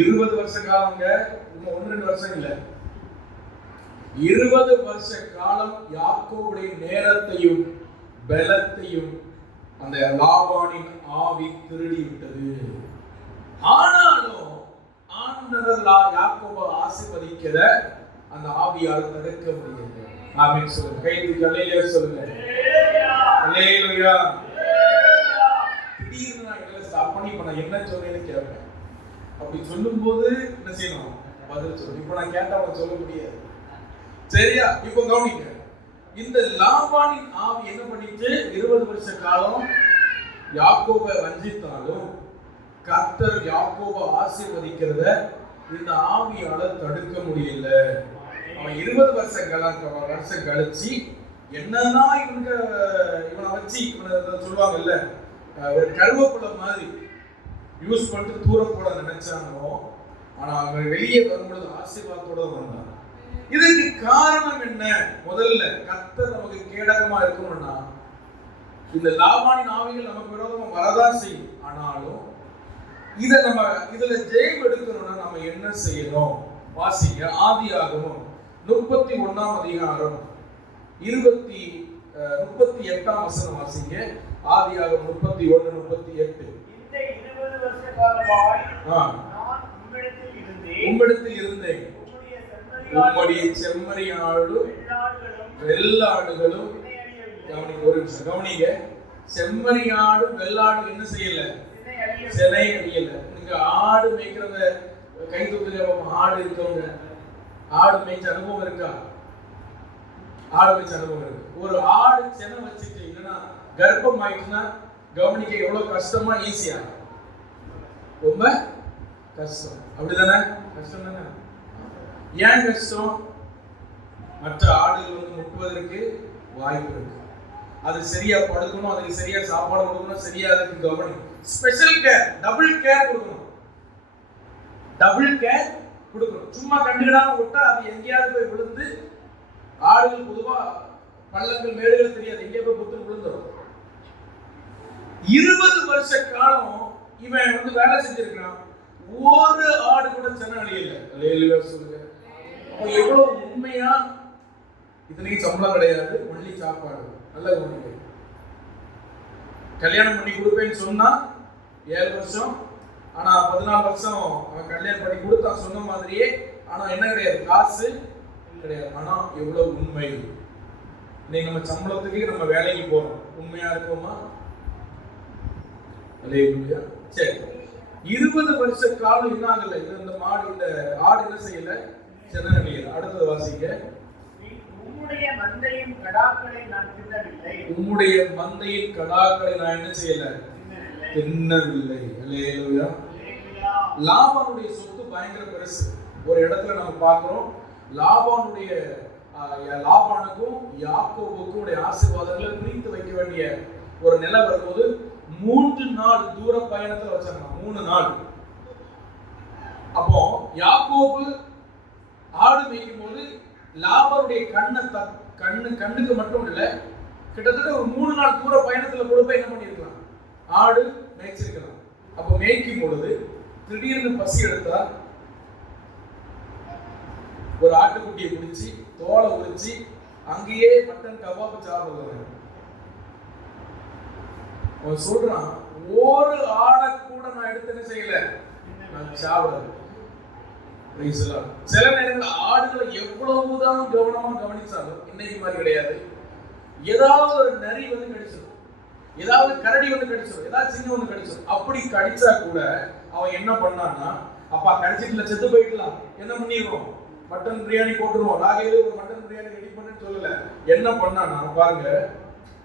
20 வருஷ காலங்க, இன்னும் 1-2 வருஷம் இல்ல, 20 வருஷ காலம் யாக்கோபுடைய நேரத்தையும் பலத்தையும் அந்த லாபானின் ஆவி திருடி விட்டது. ஆனாலும் ஆண்டவர் யாக்கோபை ஆசீர்வதிக்கிற அந்த ஆவியால் தடுக்க முடியாது. ஆமென் சொல்லுங்க. கைது அல்லேலூயா சொல்லுங்க. அல்லேலூயா. திடீர்னு நான் எல்லாம் ஸ்டாப் பண்ணி இப்ப நான் என்ன சொல்றேன்னு கேட்பேன். அப்படி சொல்லும்போது என்ன செய்யணும்? பதில் சொல்லணும். இப்ப நான் கேட்டா அவன் சொல்ல முடியாது. சரியா? இப்போ கவனிங்க. இந்த லாபானின் ஆவி என்ன பண்ணிட்டு 20 வருஷ காலம் யாக்கோபை வஞ்சித்தாலும் கர்த்தர் யாக்கோபை ஆசீர்வதிக்கிறத இந்த ஆவியால தடுக்க முடியல. அவன் 20 வருஷம் கழிச்சு என்னதான் இவனை வச்சு இவனை சொல்லுவாங்கல்ல, ஒரு கருவேப்பிலை மாதிரி யூஸ் பண்ணிட்டு தூர போட நினைச்சாங்களோ, ஆனா அவங்க வெளியே வரும்பொழுது ஆசீர்வாதத்தோட வந்தாங்க. இதுக்கு காரணம் என்ன? முதல்ல கர்த்தர் நமக்கு கேடகமா இருக்கணும்னா இந்த லாபானின் ஆவிகள் நமக்கு விரோதமா வரதான் செய்யும். ஆனாலும் இதுல ஜெயம் எடுக்கணும்னா நம்ம என்ன செய்யணும்? வாசிங்க. ஆதியாகமம் 31ஆம் அதிகாரம் 38ஆம் வசனம் வாசிங்க. ஆதியாகமம் 31:38. இந்த 20 வருஷ காலமாய் நான் உம்மிடத்தில் இருந்தேன். உம்முடைய செம்மறியாடும் வெள்ளாடுகளும் கவனிங்க. செம்மறியாடும் வெள்ளாடு என்ன செய்யல? சிலை அடியல. நீங்க ஆடு மேய்க்கிறவங்க கை தூக்குறவங்க, ஆடு இருக்கவங்க, ஆடு மேய்ச்ச அனுபவம் இருக்கா? ஆடு மேய்ச்ச அனுபவம் இருக்கு. ஒரு ஆடு செனை வச்சுட்டு இல்லைன்னா கர்ப்பம் ஆயிடுச்சுன்னா கவனிக்க எவ்வளவு கஷ்டமா? ஈஸியா? ரொம்ப கஷ்டம். அப்படிதானே? கஷ்டம் தானே? ஏன் கஷ்டம்? மற்ற ஆடுகள் முட்டுவதற்கு வாய்ப்பு இருக்கு. அது சரியா படுக்கணும், அதுக்கு சரியா சாப்பாடு கொடுக்கணும், சரியா அதுக்கு கவனம், ஸ்பெஷல் கேர், டபுள் கேர் கொடுக்கணும். டபுள் கேர் கொடுக்கணும். சும்மா கண்டுக்கிடாம விட்டா அது எங்கேயாவது போய் விழுந்து, ஆடுகள் பொதுவா பள்ளங்கள் மேடுகள் தெரியாது, எங்கேயா போய் புத்து விழுந்துடும். 20 வருஷ காலம் இவன் வேலை செஞ்சிருக்கான். ஒரு ஆடு கூட சென்னை அழியல. அல்லேலூயா சொல்லுங்க. எவ்வளவு உண்மையா! இத்தனைக்கு சம்பளம் கிடையாது, ஒன்லி சாப்பாடு. நல்ல உண்மை. கல்யாணம் பண்ணி கொடுப்பேன்னு சொன்னா 7 வருஷம், ஆனா 14 வருஷம் அவன் கல்யாணம் பண்ணி கொடுத்தான் சொன்ன மாதிரியே. ஆனா என்ன கிடையாது? காசு கிடையாது. ஆனா எவ்வளவு உண்மை! இன்னைக்கு நம்ம சம்பளத்துக்கு நம்ம வேலைக்கு போறோம். உண்மையா இருக்கோமா? அல்லேலூயா. சரி, 20 வருஷ காலம் என்ன ஆகல? இந்த மாடு, இந்த ஆடு என்ன செய்யல? சென்னை அழியல. அடுத்தது வாசிங்க. உம்முடைய மந்தையின் கடாக்களை நான் தின்னவில்லை. உம்முடைய மந்தையின் கடாக்களை நான் என்ன செய்யல? தின்னவில்லை. அல்லேலூயா. லாபானுடைய சொத்து பயங்கர பெருசு. ஒரு இடத்துல நம்ம பார்க்கிறோம், லாபானுக்கும் யாக்கோபுக்கும் ஆசீர்வாதங்களை பிரித்து வைக்க வேண்டிய ஒரு நிலை வரும்போது 3 நாள் தூர பயணத்துல வச்சாங்க. 3 நாள். அப்போ யாக்கோபு ஆடு மேய்க்கும் போது லாபானுடைய கண்ணுக்கு மட்டும் இல்ல, கிட்டத்தட்ட ஒரு 3 நாள் தூர பயணத்துல கூட போய் என்ன பண்ணிருக்கலாம்? ஆடு மேய்ச்சிருக்கலாம். அப்போ மேய்க்கும் பொழுது திடீர்னு பசி எடுத்தா ஒரு ஆட்டுக்குட்டியை பிடிச்சி தோலை உரிச்சு அங்கேயே மட்டன் கபாபு சாப்பிடுவாங்க. அவன் சொல்றான், ஒரு ஆடை கூட நான் எடுத்து என்ன செய்யல, நான் சாப்பிடல. சில நேரங்கள் ஆடுகளை எவ்வளவுதான் கவனமா கவனிச்சாலும் இன்னைக்கு மாதிரி கிடையாது. ஏதாவது ஒரு நரி கடிச்சிடும். ஏதாவது கரடி ஒன்று கடிச்சிடும், ஏதாவது சின்ன ஒன்று கடிச்சிடும். அப்படி கடிச்சா கூட அவன் என்ன பண்ணான்னா, அப்பா கடிச்சிட்டுல செத்து போயிடலாம், என்ன பண்ணிடுவோம், மட்டன் பிரியாணி போட்டுருவோம். ராகவே ஒரு மட்டன் பிரியாணி ரெடி பண்ணுன்னு சொல்லல. என்ன பண்ணான்னா பாருங்க,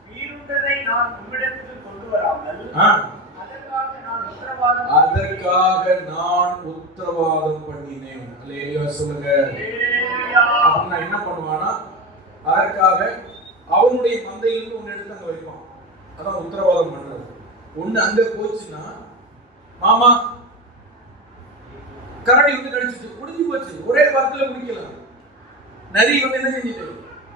வீருண்டதை நான் உம்மிடத்துக்கு கொண்டு வராமல் அதற்காக நான் உத்தரவாதம் பண்ணினேன். அல்லேலூயா சொல்லுங்க. அப்படின்னா என்ன பண்ணுவானா, அதற்காக அவனுடைய மந்தையில் ஒன்னு எடுத்து அங்க வைப்பான். அதான் உத்தரவாதம் பண்றது. ஒண்ணு அங்க போச்சுன்னா, மாமா கரடி வந்து கடிச்சிட்டு முடிஞ்சு போச்சு, ஒரே வாரத்துல முடிக்கலாம். நரி வந்து என்ன செஞ்சுட்டு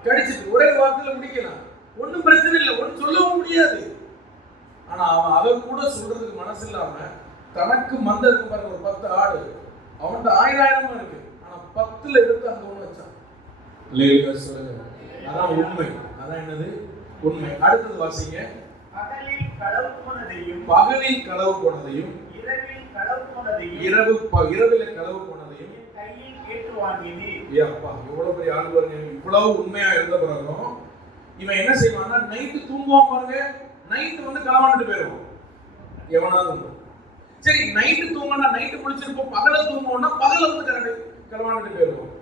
கடிச்சிட்டு ஒரே வாரத்துல முடிக்கலாம், ஒன்னும் பிரச்சனை இல்லை, ஒன்னும் சொல்லவும் முடியாது. ஆனா அவன் அதை கூட சொல்றதுக்கு மனசு இல்லாம தனக்கு மந்த இருக்கு பாருங்க, ஒரு 10 ஆடு, அவன்கிட்ட 1000 இருக்கு, ஆனா 10ல எடுத்து அங்க ஒண்ணு வச்சான். அதான் உண்மை. அதான் என்னது உண்மை. அடுத்தது வாசிங்க. பகலில் களவு போனதையும் இரவில களவு போனதையும் கையில் கேட்டு வாங்கினீர். அப்பா எவ்வளவு பெரிய ஆள் பாருங்க. இவ்வளவு உண்மையா இருந்த பிறகும் இவன் என்ன செய்வான்னா, நைட்டு தூங்குவான் பாருங்க, நைட்டு வந்து களவாண்டுட்டு போயிடுவான் எவனாவது. சரி, நைட்டு தூங்கினா நைட்டு முடிச்சிருப்போம், பகல தூங்குவோம்னா பகல வந்து களவாண்டுட்டு போயிடுவோம்.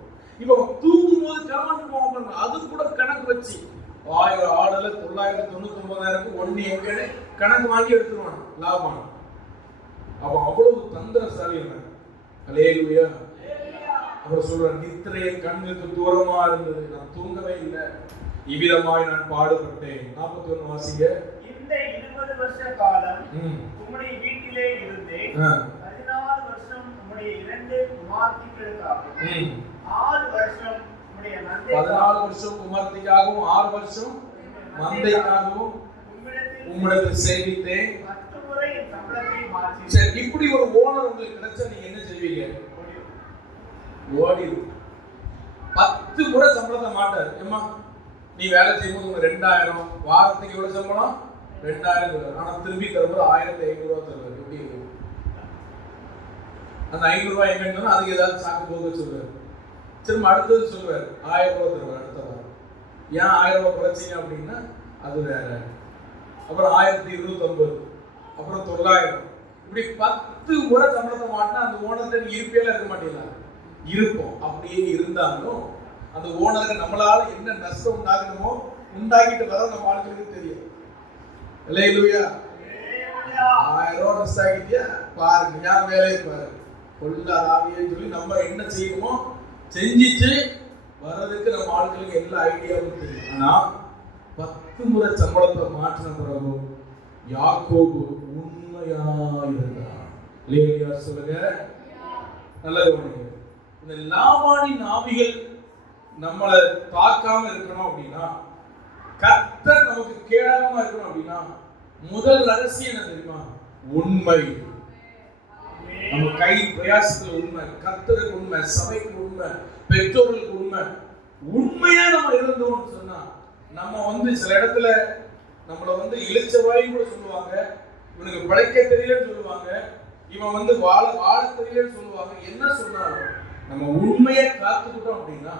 இப்போ தூங்கும் போது களவாண்டு போவான் பாருங்க, அது கூட கணக்கு வச்சு 1000 ஆடுல 999,000 ஒன்னு எங்கன்னு கணக்கு வாங்கி எடுத்துருவான் லாபம். அவன் அவ்வளவு தந்திரசாலி. அல்லேலூயா. அவர் சொல்ற, நித்திரை கண்ணுக்கு தூரமா இருந்தது, நான் தூங்கவே இல்லை, இவ்விதமாய் நான் பாடுபட்டேன். 41 வாசிங்க. இந்த 20 வருஷ காலம் உம்முடைய வீட்டிலே இருந்தேன். 14 வருஷம் உம்முடைய 2 குமார்த்திகளுக்காகவும் 6 வருஷம் உம்முடைய மந்தை 14 வருஷம் குமார்த்திக்காகவும் 6 வருஷம் மந்தைக்காகவும் உம்மிடத்தில் சேவித்தேன். 10 முறை என் சம்பளத்தை மாற்றி. சரி, இப்படி ஒரு ஓனர் உங்களுக்கு கிடைச்சா நீங்க என்ன செய்வீங்க? ஓடி 10 முறை சம்பளத்தை மாட்டார். ஏமா நீ வேலை செய்யும்போது 2000, வாரத்துக்கு எவ்வளவு சம்பளம்? 2000. ஆனா திரும்பி தரும்போது 1500 தருவார். எப்படி இருக்கும்? அந்த 500 ரூபாய் எங்க இருந்தாலும் அதுக்கு ஏதாவது சாக்கு போக சொல்லுவார். திரும்ப அடுத்தது சொல்லுவார் 1000 ரூபாய் தருவார் அடுத்த வாரம். ஏன் 1000 ரூபாய் குறைச்சிங்க அப்படின்னா அது வேற. அப்புறம் 1250, அப்புறம் 900. இப்படி 10 முறை சம்பளத்தை மாட்டினா அந்த ஓனர்கிட்ட நீ இருப்பேல இருக்க மாட்டீங்களா? இருப்போம். அப்படியே இருந்தாலும் அந்த ஓனருக்கு நம்மளால என்ன நஷ்டம் உண்டாகணுமோ உண்டாகிட்டு வர நம்ம ஆளுங்களுக்கு தெரியும். அல்லேலூயா. 1000 ரூபாய் நஷ்டம் ஆகிட்டியா பாருங்க, ஞாபகம் வேலையை பாரு, கொள்ளாத ஆவியன்னு சொல்லி நம்ம என்ன செய்யணுமோ செஞ்சிச்சு வர்றதுக்கு நம்ம ஆளுங்களுக்கு எல்லா ஐடியாவும் தெரியும். ஆனா 10 முறை சம்பளத்தை மாற்றின பிறகு யாக்கோபு உண்மையா இருந்தான். அல்லேலூயா சொல்லுங்க. நல்லது. இந்த லாபானின் ஆவிகள் நம்மளை தாக்காம இருக்கணும் அப்படின்னா, கர்த்தர் நமக்கு கேடாம இருக்கணும் அப்படின்னா, முதல் ரகசியம் என்ன தெரியுமா? உண்மை. நம்ம கை பிரயாசத்துல உண்மை, கர்த்தருக்கு உண்மை, சபைக்கு உண்மை, பெற்றோர்களுக்கு உண்மை. உண்மையா நம்ம இருந்தோம்னு சொன்னா, நம்ம வந்து சில இடத்துல நம்மள இழிச்சவாய் கூட சொல்லுவாங்க, இவனுக்கு பிழைக்க தெரியலன்னு சொல்லுவாங்க, இவன் வாழ தெரியலன்னு சொல்லுவாங்க. என்ன சொன்னாலும் நம்ம உண்மையை காத்துக்கிட்டோம் அப்படின்னா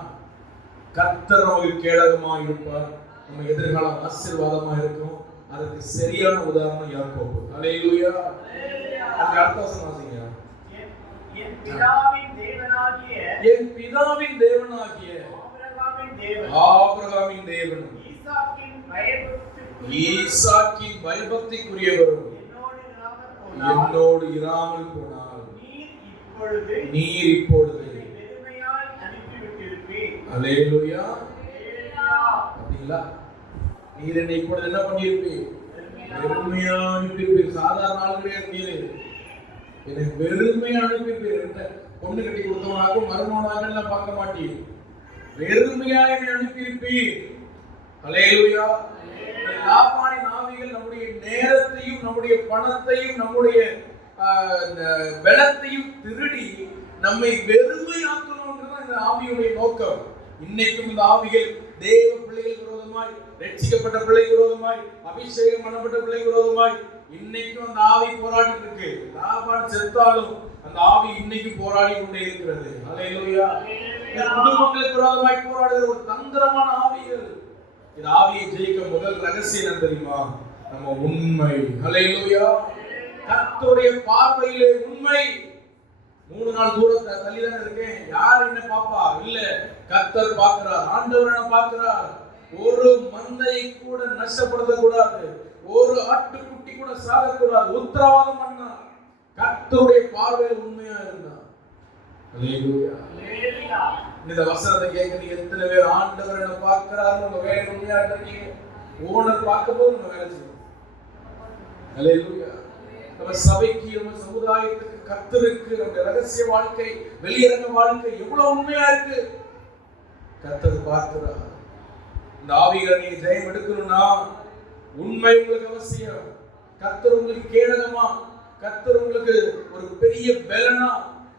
கர்த்தர் நமக்கு கேடகமா இருப்பார், நம்ம எதிர்காலம் ஆசீர்வாதமா இருக்கும். அதுக்கு சரியான உதாரணம் யாக்கோபு. அல்லேலூயா. அந்த அடுத்த வசனம் வாசிங்க. என் பிதாவின் தேவனாகிய ஆபிரகாமின் தேவன் ஈசாக்கின் பயபக்திக்குரியவரும் என்னோடு இராமல் போனால் நீர் இப்பொழுது அல்லேலூயா. அப்படிங்களா? நீர் என்னை இப்பொழுது என்ன பண்ணியிருப்பீர்? வெறுமையா அனுப்பியிருப்பீர். சாதாரண ஆள் கிடையாது. நீர் என்னை வெறுமையா அனுப்பியிருப்பீர். பொண்ணு கட்டி கொடுத்தவனாகவும் மருமகனாக எல்லாம் பார்க்க மாட்டீர். வெறுமையா என்னை அனுப்பியிருப்பீர். அல்லேலூயா. லாபானின் ஆவிகள் நம்முடைய நேரத்தையும் நம்முடைய பணத்தையும் நம்முடைய பலத்தையும் திருடி நம்மை வெறுமையாக்கணும்ன்றது இந்த ஆவியுடைய நோக்கம். இன்னைக்கும் இந்த ஆவிகள் தேவ பிள்ளைகள் விரோதமாய், ரட்சிக்கப்பட்ட பிள்ளை விரோதமாய், அபிஷேகம் பண்ணப்பட்ட பிள்ளை விரோதமாய் இன்னைக்கும் அந்த ஆவி போராடி இருக்கு. லாபான் செத்தாலும் அந்த ஆவி இன்னைக்கு போராடி கொண்டே இருக்கிறது. அல்லேலூயா. குடும்பங்களுக்கு விரோதமாய் போராடுகிற ஒரு தந்திரமான ஆவிகள். இந்த ஆவியை ஜெயிக்க முதல் ரகசியம் என்ன தெரியுமா? நம்ம உண்மை. ஹல்லேலூயா. கர்த்தருடைய பார்வையிலே உண்மை. 3 நாள் தூரத்தை தள்ளிதானே இருக்கேன், யார் என்ன பாப்பா? இல்ல, கர்த்தர் பார்க்கிறார், ஆண்டவர் என்ன பார்க்கிறார். ஒரு மந்தை கூட நஷ்டப்படுத்த கூடாது, ஒரு ஆட்டுக்குட்டி கூட சாகக்கூடாது, உத்தரவாதம் பண்ணார். கர்த்தருடைய பார்வையில் உண்மையா இருந்தார். ஹல்லேலூயா. இந்த வசனத்தை கேட்க நீங்க எத்தனை பேர் ஆண்டவர் என்ன பார்க்கிறார் உங்க வேலை உண்மையா இருக்கீங்க? ஓனர் பார்க்கும் போது நம்ம வேலை செய்யணும். ஹல்லேலூயா. நம்ம சபைக்கு, நம்ம சமுதாயத்துக்கு, கர்த்தருக்கு நம்ம ரகசிய வாழ்க்கை, வெளியரங்க வாழ்க்கை எவ்வளவு உண்மையா இருக்கு. கர்த்தர் பார்க்கிறார். இந்த ஆவிகளை நீங்க ஜெயம் எடுக்கணும்னா உண்மை உங்களுக்கு அவசியம். கர்த்தர் உங்களுக்கு கேடகமா, கர்த்தர் உங்களுக்கு ஒரு பெரிய பலனா,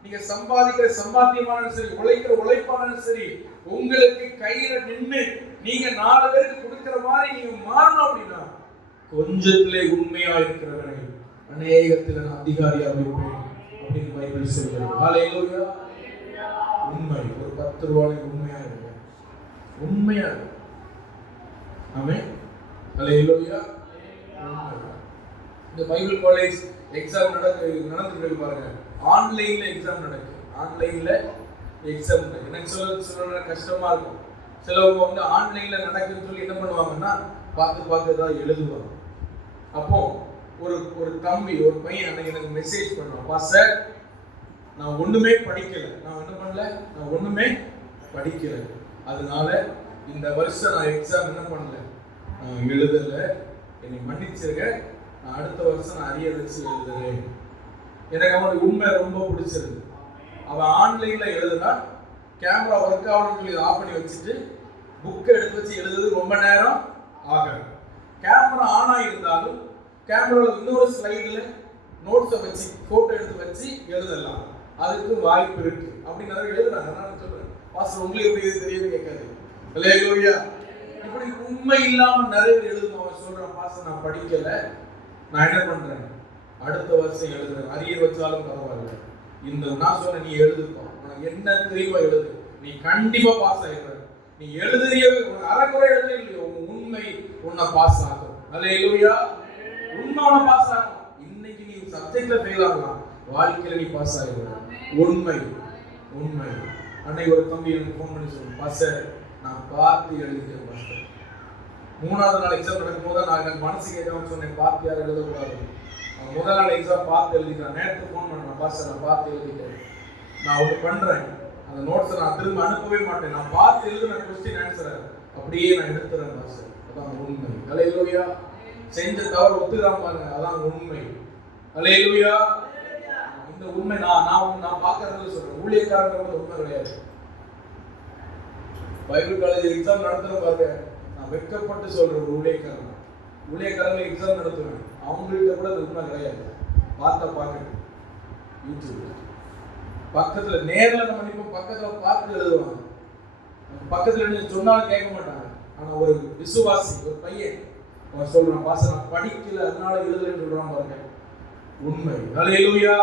நீங்க சம்பாதிக்கிற சம்பாத்தியமானாலும் சரி, உழைக்கிற உழைப்பானாலும் சரி, உங்களுக்கு கையில நின்று நீங்க 4 பேருக்கு கொடுக்கிற மாதிரி நீங்க மாறணும். அப்படின்னா கொஞ்சத்திலே உண்மையா இருக்கிறவரை அநேகத்தில் நான் அதிகாரியா வைப்பேன் அப்படின்னு பைபிள் சொல்கிறது. ஹல்லேலூயா. உண்மை. ஒரு 10 ரூபாய்க்கு உண்மையா இருங்க, உண்மையா இருக்கு. ஆமென். ஹல்லேலூயா. இந்த பைபிள் காலேஜ் எக்ஸாம் நடந்துட்டு பாருங்க. ஆன்லைன்ல எக்ஸாம் நடக்குது. ஆன்லைன்ல எக்ஸாம் எனக்கு சொல்ல கஷ்டமா இருக்கும். சிலவங்க வந்து ஆன்லைன்ல நடக்குதுன்னு சொல்லி என்ன பண்ணுவாங்கன்னா பார்த்து தான் எழுதுவாங்க. அப்போ ஒரு தம்பி, ஒரு பையன் அன்னைக்கு எனக்கு மெசேஜ் பண்ணுவான், பாஸ்டர் நான் ஒண்ணுமே படிக்கல, நான் என்ன பண்ணல, நான் ஒண்ணுமே படிக்கல, அதனால இந்த வருஷம் நான் எக்ஸாம் என்ன பண்ணல, எழுதல, என்னை மன்னிச்சிருக்க, நான் அடுத்த வருஷம் நான் அரியர் வச்சு எழுதுறேன். எனக்கு அவனுக்கு உண்மை ரொம்ப பிடிச்சிருக்கு. அவன் ஆன்லைன்ல எழுதுனா கேமரா ஒர்க் ஆகணும்னு சொல்லி ஆஃப் பண்ணி வச்சுட்டு புக்கை எடுத்து வச்சு எழுதுறது ரொம்ப நேரம் ஆகும். கேமரா ஆனா இருந்தாலும் கேமராவில் இன்னொரு ஸ்லைடில் நோட்ஸை வச்சு போட்டோ எடுத்து வச்சு எழுதலாம், அதுக்கு வாய்ப்பு இருக்கு அப்படின்னு நிறைய எழுதுறாங்க. நான் சொல்றேன், பாஸ்டர் உங்களுக்கு எப்படி இது தெரியுது கேட்காது. ஹல்லேலூயா. இப்படி உண்மை இல்லாம நிறைய பேர் எழுதும். அவன் சொல்றான், பாஸ்டர் நான் படிக்கல, நான் என்ன பண்றேன், அடுத்த வருஷம் எழுதுறேன், அரியர் வச்சாலும் பரவாயில்ல, இந்த நான் சொன்ன நீ எழுதுப்பா, உனக்கு என்ன தெரியுமா எழுது, நீ கண்டிப்பா பாஸ் ஆகிடுற, நீ எழுதுறிய அரைக்குறை எழுத இல்லையோ உண்மை உன்னை பாஸ் ஆகும். ஹல்லேலூயா. உண்மை உன்னை பாஸ் ஆகும். இன்னைக்கு நீ சப்ஜெக்ட்ல ஃபெயில் ஆகலாம், வாழ்க்கையில நீ பாஸ் ஆகிடுற. உண்மை உண்மை. அன்னைக்கு ஒரு தம்பி எனக்கு ஃபோன் பண்ணி சொல்லுங்க, பாஸ்டர் நான் பார்த்து எழுதிட்டேன் பாஸ்டர். 3வது நாள் எக்ஸாம் நடக்கும் போது நான் எனக்கு மனசு கேட்காம சொன்னேன், பார்த்து யாரும் எழுதக்கூடாது. அவன் முதல் நாள் எக்ஸாம் பார்த்து எழுதிட்டான். நேற்று ஃபோன் பண்ணேன், பாஸ்டர் நான் பார்த்து எழுதிட்டேன், நான் ஒன்று பண்றேன், அந்த நோட்ஸை நான் திரும்ப அனுப்பவே மாட்டேன், நான் பார்த்து எழுதுன கொஸ்டின் ஆன்சரை அப்படியே நான் எடுத்துறேன் பாஸ்டர். அதான் உண்மை. ஹல்லேலூயா. செஞ்ச தவறு ஒத்துக்கிறாம பாருங்க, அதான் உண்மை. ஹல்லேலூயா. இந்த உண்மை நான் பார்க்கறதுல சொல்றேன், ஊழியக்காரங்க உண்மை கிடையாது. பைபிள் காலேஜ் எக்ஸாம் நடத்துறேன் பாருங்க, நான் வெட்கப்பட்டு சொல்றேன், ஒரு ஊழியக்காரங்க எக்ஸாம் நடத்துவேன், அவங்கள்ட்ட கூட அது உண்மை கிடையாது. பார்க்க யூடியூப் பக்கத்துல நேரில் நம்ம நிற்போம், பக்கத்துல பார்த்து எழுதுவாங்க, பக்கத்துல இருந்து சொன்னாலும் கேட்க மாட்டாங்க. ஆனா ஒரு விசுவாசி, ஒரு பையன் அவன் சொல்றான், பாஸ்டர் நான் படிக்கல அதனால எழுதலன்னு சொல்றான் பாருங்க, உண்மை. ஹல்லேலூயா.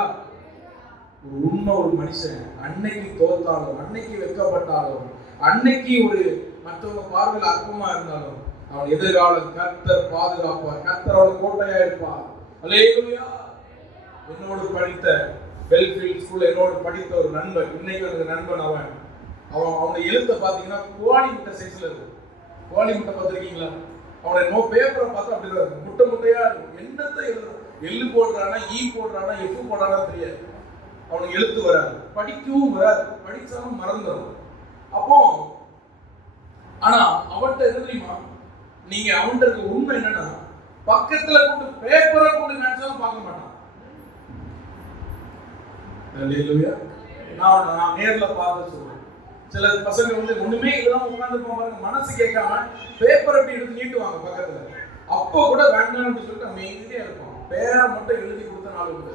ஒரு உண்மை. ஒரு மனுஷன் அன்னைக்கு தோத்தாலும், அன்னைக்கு வெட்கப்பட்டாலும், அன்னைக்கு ஒரு மற்றவங்க பார்வையில் அற்பமா இருந்தாலும் அவன் எதிர்காலம் கர்த்தர் பாதுகாப்பார், கர்த்தர் அவன் கோட்டையா இருப்பார். ஹல்லேலூயா. என்னோடு படித்த பெல்ஃபீல்ட் ஸ்கூல்ல என்னோடு படித்த ஒரு நண்பன், இன்னைக்கு எனக்கு நண்பன், அவனுடைய எழுத்தை பார்த்தீங்கன்னா கோழி முட்டை சைஸ்ல இருக்கும். கோழி முட்டை பார்த்துருக்கீங்களா? அவனுடைய பேப்பரை பார்த்தா அப்படிதான் இருக்கும், முட்டையா இருக்கும். என்னத்தை எழுதுறான், எள்ளு போடுறானா, ஈ போடுறானா, எஃப் போடுறானா தெரியாது. அவனுக்கு எழுத்து வராது, படிக்கவும் வராது, படிச்சாலும் மறந்துடும். அப்போ ஆனா அவன்கிட்ட என்ன தெரியுமா, நீங்க அவன்கிட்ட இருக்க உண்மை என்னன்னா, பக்கத்துல கொண்டு பேப்பரை கொண்டு நினைச்சாலும் பார்க்க மாட்டான். ஹல்லேலூயா. நான் நேர்ல பார்த்து சொல்றேன், சில பசங்க வந்து ஒண்ணுமே இதெல்லாம் உட்கார்ந்து பாருங்க, மனசு கேட்காம பேப்பர் அப்படி எடுத்து நீட்டுவாங்க பக்கத்துல. அப்போ கூட வேண்டாம்னு சொல்லிட்டு அமைதியா இருப்பான், பேரை மட்டும் எழுதி கொடுத்த நாள் உண்டு.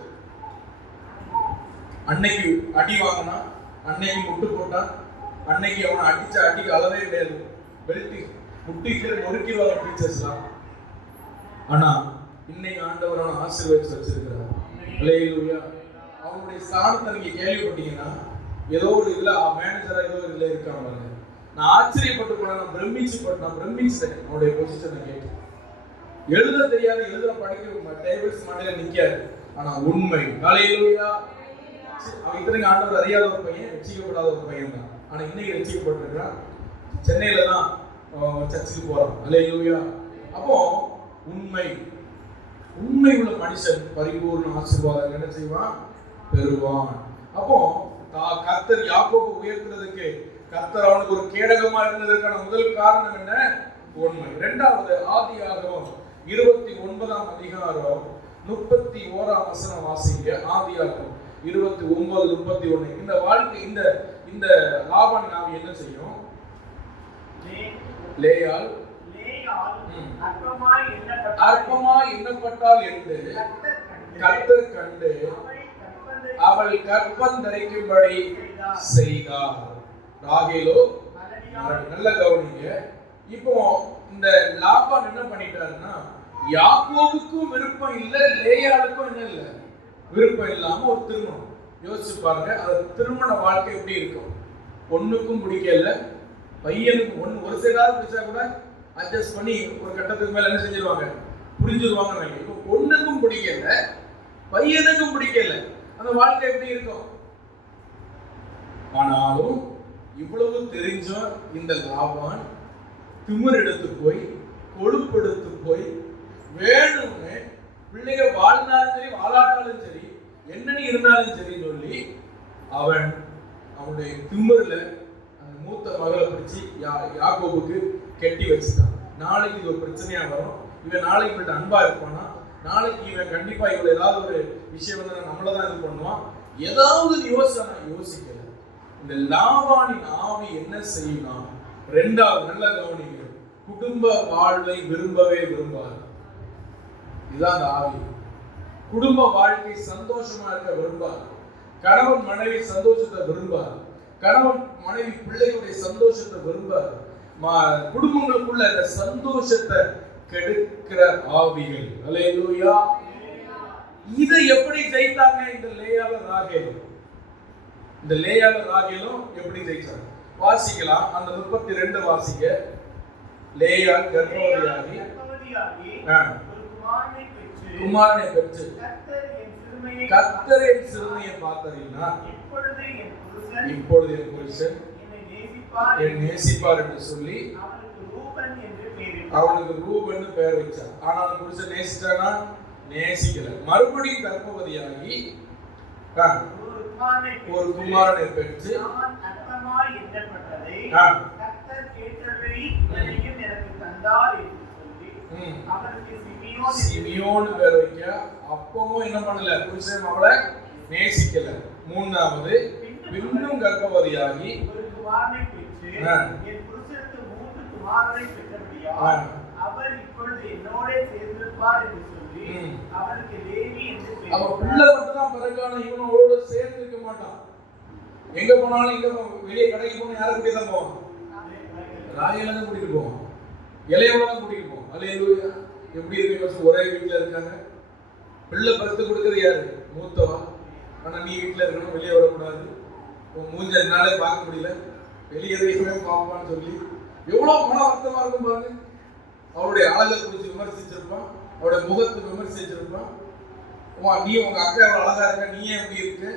அன்னைக்கு அடி வாங்கினா, அன்னைக்கு முட்டு போட்டான், அன்னைக்கு அவனை அடிச்ச அடிக்கு அளவே கிடையாது, பெல்ட் முட்டிக்கு நொறுக்கிடுவாங்க டீச்சர்ஸ்லாம். ஆனா இன்னைக்கு ஆண்டவர் அவனை ஆசீர்வதிச்சு வச்சிருக்கிறார். ஹல்லேலூயா. அவனுடைய ஸ்தானத்தை நீங்க கேள்விப்பட்டீங்கன்னா, ஏதோ ஒரு இதுல மேனேஜரா ஏதோ ஒரு இதுல இருக்காங்க. நான் ஆச்சரியப்பட்டு போனேன், நான் பிரமிச்சுட்டேன் அவனுடைய பொசிஷனை கேட்டு. எழுத தெரியாது, எழுதுற படிக்க டேபிள்ஸ் மண்டையில நிக்காது. ஆனா உண்மை. ஹல்லேலூயா. அவன் இத்தனைக்கு ஆண்டவர் அறியாத ஒரு பையன், ரட்சிக்கப்படாத ஒரு பையன் தான். ஆனா இன்னைக்கு ரட்சிக்கப்பட்டிருக்கிறான். சென்னையில தான் சர்ச்சுக்கு போறான். ஹல்லேலூயா. அப்போ உண்மை உள்ள மனுஷன் பரிபூர்ண ஆசீர்வாதம் என்ன செய்வான்? பெறுவான். அப்போ கர்த்தர் யாக்கோபை உயர்த்துறதுக்கு கர்த்தர் அவனுக்கு ஒரு கேடகமா இருந்ததற்கான முதல் காரணம் என்ன? உண்மை. இரண்டாவது, ஆதியாகமம் 29ஆம் அதிகாரம் 31ஆம் வசனம் வாசிங்க. ஆதியாகமம் 29:31. இந்த வாழ்க்கை இந்த லாபான் ஆவி என்ன செய்யும்? லேயாள் அற்பமாய் எண்ணப்பட்டாள் என்று கர்த்தர் கண்டு அவள் கற்பந்தரிக்கும்படி செய்தார். ராகேலோ நல்ல கவனிங்க. இப்போ இந்த லாபான் என்ன பண்ணிட்டாருன்னா, யாக்கோபுக்கும் விருப்பம் இல்லை, லேயாளுக்கும் என்ன இல்லை விருப்பம் இல்லாம ஒரு திருமணம். யோசிச்சு பாருங்க, அது திருமண வாழ்க்கை எப்படி இருக்கும்? பொண்ணுக்கும் பிடிக்கல, பையனுக்கும். ஒரு சைடாவது பிடிச்சா கூட அட்ஜஸ்ட் பண்ணி ஒரு கட்டத்துக்கு மேல என்ன செஞ்சிருவாங்க? புரிஞ்சிருவாங்க. இப்போ பொண்ணுக்கும் பிடிக்கல, பையனுக்கும் பிடிக்கல, அந்த வாழ்க்கை எப்படி இருக்கும்? ஆனாலும் இவ்வளவு தெரிஞ்சும் இந்த லாபான் திமிர் எடுத்து போய், கொழுப்பெடுத்து போய், வேணும்னு பிள்ளைங்க வாழ்ந்தாலும் சரி வாழாட்டாலும் சரி என்னன்னு இருந்தாலும் சரி சொல்லி அவனுடைய திமிர்ல அந்த மூத்த மகளை பிடிச்சி யாக்கோபுக்கு கெட்டி வச்சுட்டான். நாளைக்கு இது ஒரு பிரச்சனையா வரும், இவன் நாளைக்கு இவள்கிட்ட அன்பா இருப்பானா, நாளைக்கு இவன் கண்டிப்பா இவ்வளவு ஏதாவது ஒரு விஷயம் வந்து நம்மளதான் இது பண்ணுவான், ஏதாவது யோசிக்கல. இந்த லாபானின் ஆவி என்ன செய்யணும்? ரெண்டாவது, நல்ல கவனிங்க, குடும்ப வாழ்வை விரும்பவே விரும்பாது. இதுதான் அந்த ஆவி. குடும்ப வாழ்க்கை சந்தோஷமா இருக்க விரும்பாது. கணவன் மனைவி சந்தோஷத்தை விரும்பாது. கணவன் மனைவி பிள்ளைகளுடைய சந்தோஷத்தை விரும்பாது. குடும்பங்களுக்குள்ள அந்த சந்தோஷத்தை கெடுக்கிற ஆவிகள். ஹல்லேலூயா. இதை எப்படி ஜெயித்தாங்க இந்த லேயாளும் ராகேலும்? இந்த லேயாளும் ராகேலும் எப்படி ஜெயிச்சாங்க? வாசிக்கலாம். அந்த 32 வாசிக்க. லேயாள் கர்ப்பவதியாகி குமாரனை பெற்று கர்த்தர் என் சிறுமையை பார்த்தீங்கன்னா இப்பொழுது என் புருஷன் என் நேசிப்பார் என்று சொல்லி அவனுக்கு ரூபன் பெயர் வச்சார். ஆனா அந்த புருஷன் நேசிச்சானா? நேசிக்கல. மறுபடியும் கர்ப்பவதியாகி ஒரு குமாரனை பெற்று சிமியோன் பேர் வைக்க. அப்பவும் என்ன பண்ணல? புருஷன் அவளை நேசிக்கல. மூணாவது, பின்னும் கர்ப்பவதியாகி அவர் இப்பொழுது என்னோட சேர்ந்திருப்பார் என்று சொல்லி அவருக்கு லேவி என்று பெயர். அவ பிள்ளை மட்டும் தான் பிறக்கான, இவனோட சேர்ந்து இருக்க மாட்டான். எங்க போனாலும் இங்க வெளியே கடைக்கு போனா யாரை கூட்டிட்டு தான் போவான்? ராயல தான் கூட்டிட்டு போவான், இலையோட தான் கூட்டிட்டு போவான். அல்லேலூயா. எப்படி இருக்கு? ஒரே வீட்டுல இருக்காங்க, பிள்ளை பருத்து கொடுக்கறது யாரு? மூத்தவா. ஆனா நீ வீட்டுல இருக்கணும், வெளியே வரக்கூடாது, உன் மூஞ்ச என்னாலே பார்க்க முடியல, வெளியே பார்ப்பான்னு சொல்லி எவ்வளவு மன வருத்தமா இருக்கும் பாருங்க. அவருடைய அழகை குறித்து விமர்சிச்சிருப்பான், அவருடைய முகத்தை விமர்சிச்சிருப்பான். நீ உங்க அக்கா எவ்வளவு அழகா இருக்க, நீ ஏன் எப்படி இருக்கு,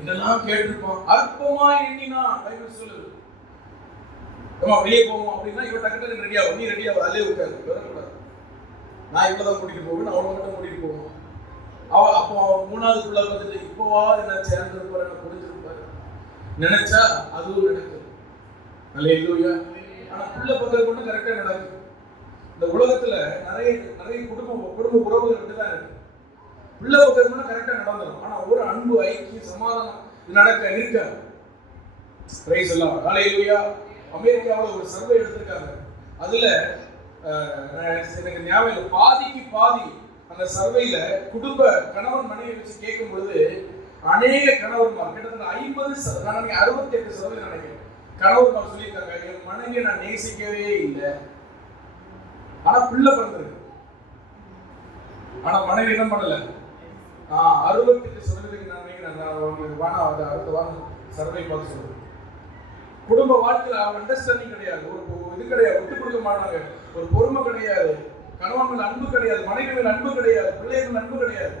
இதெல்லாம் கேட்டிருப்பான். அற்பமா எண்ணினா பைபிள் சொல்லுது. வெளியே போவோம் அப்படின்னா இவன் டக்கு ரெடியா, நீ ரெடியா அதிலே உட்காரு, வரக்கூடாது, நான் இவ்வளவுதான் கூட்டிட்டு போவேன், அவ்வளவு மட்டும் கூட்டிட்டு போவோம். அப்போ அவன் மூணாவது பிள்ளை பார்த்துட்டு இப்போவா என்ன சேர்ந்திருப்பாரு, என்ன புரிஞ்சிருப்பாரு நினைச்சா அதுவும் நடக்குது. அல்லேலூயா. ஆனா பிள்ளை பக்கம் மட்டும் கரெக்டா நடக்குது. இந்த உலகத்துல நிறைய குடும்ப உறவுகள் மட்டும்தான் இருக்கு. பிள்ளை பக்கம் மட்டும் கரெக்டா நடந்துடும். ஆனா ஒரு அன்பு, ஐக்கியம், சமாதானம் இது நடக்க இருக்காது. பிரைஸ் எல்லாம். அல்லேலூயா. அமெரிக்காவில் ஒரு சர்வே எடுத்திருக்காங்க. அதுல எனக்கு ஞாபகம், பாதிக்கு பாதி அந்த சர்வேல குடும்ப கணவன் மனைவி வச்சு கேட்கும் பொழுது அநேக கணவன்மார், கிட்டத்தட்ட 68% நினைக்கிறேன், கணவன்மார் சொல்லியிருக்காங்க, என் மனைவியை நான் நேசிக்கவே இல்லை, ஆனா பிள்ளை பிறந்திருக்கு, ஆனா மனைவி என்ன பண்ணல. 68% நான் நினைக்கிறேன். அடுத்த வாரம் சர்வே பார்த்து சொல்றேன். குடும்ப வாழ்க்கையில் அண்டர்ஸ்டாண்டிங் கிடையாது, ஒரு இது கிடையாது, விட்டு கொடுக்க மாட்டாங்க, ஒரு பொறுமை கிடையாது, கணவன் மேல அன்பு கிடையாது, மனைவி மேல அன்பு கிடையாது, பிள்ளைகள் அன்பு கிடையாது,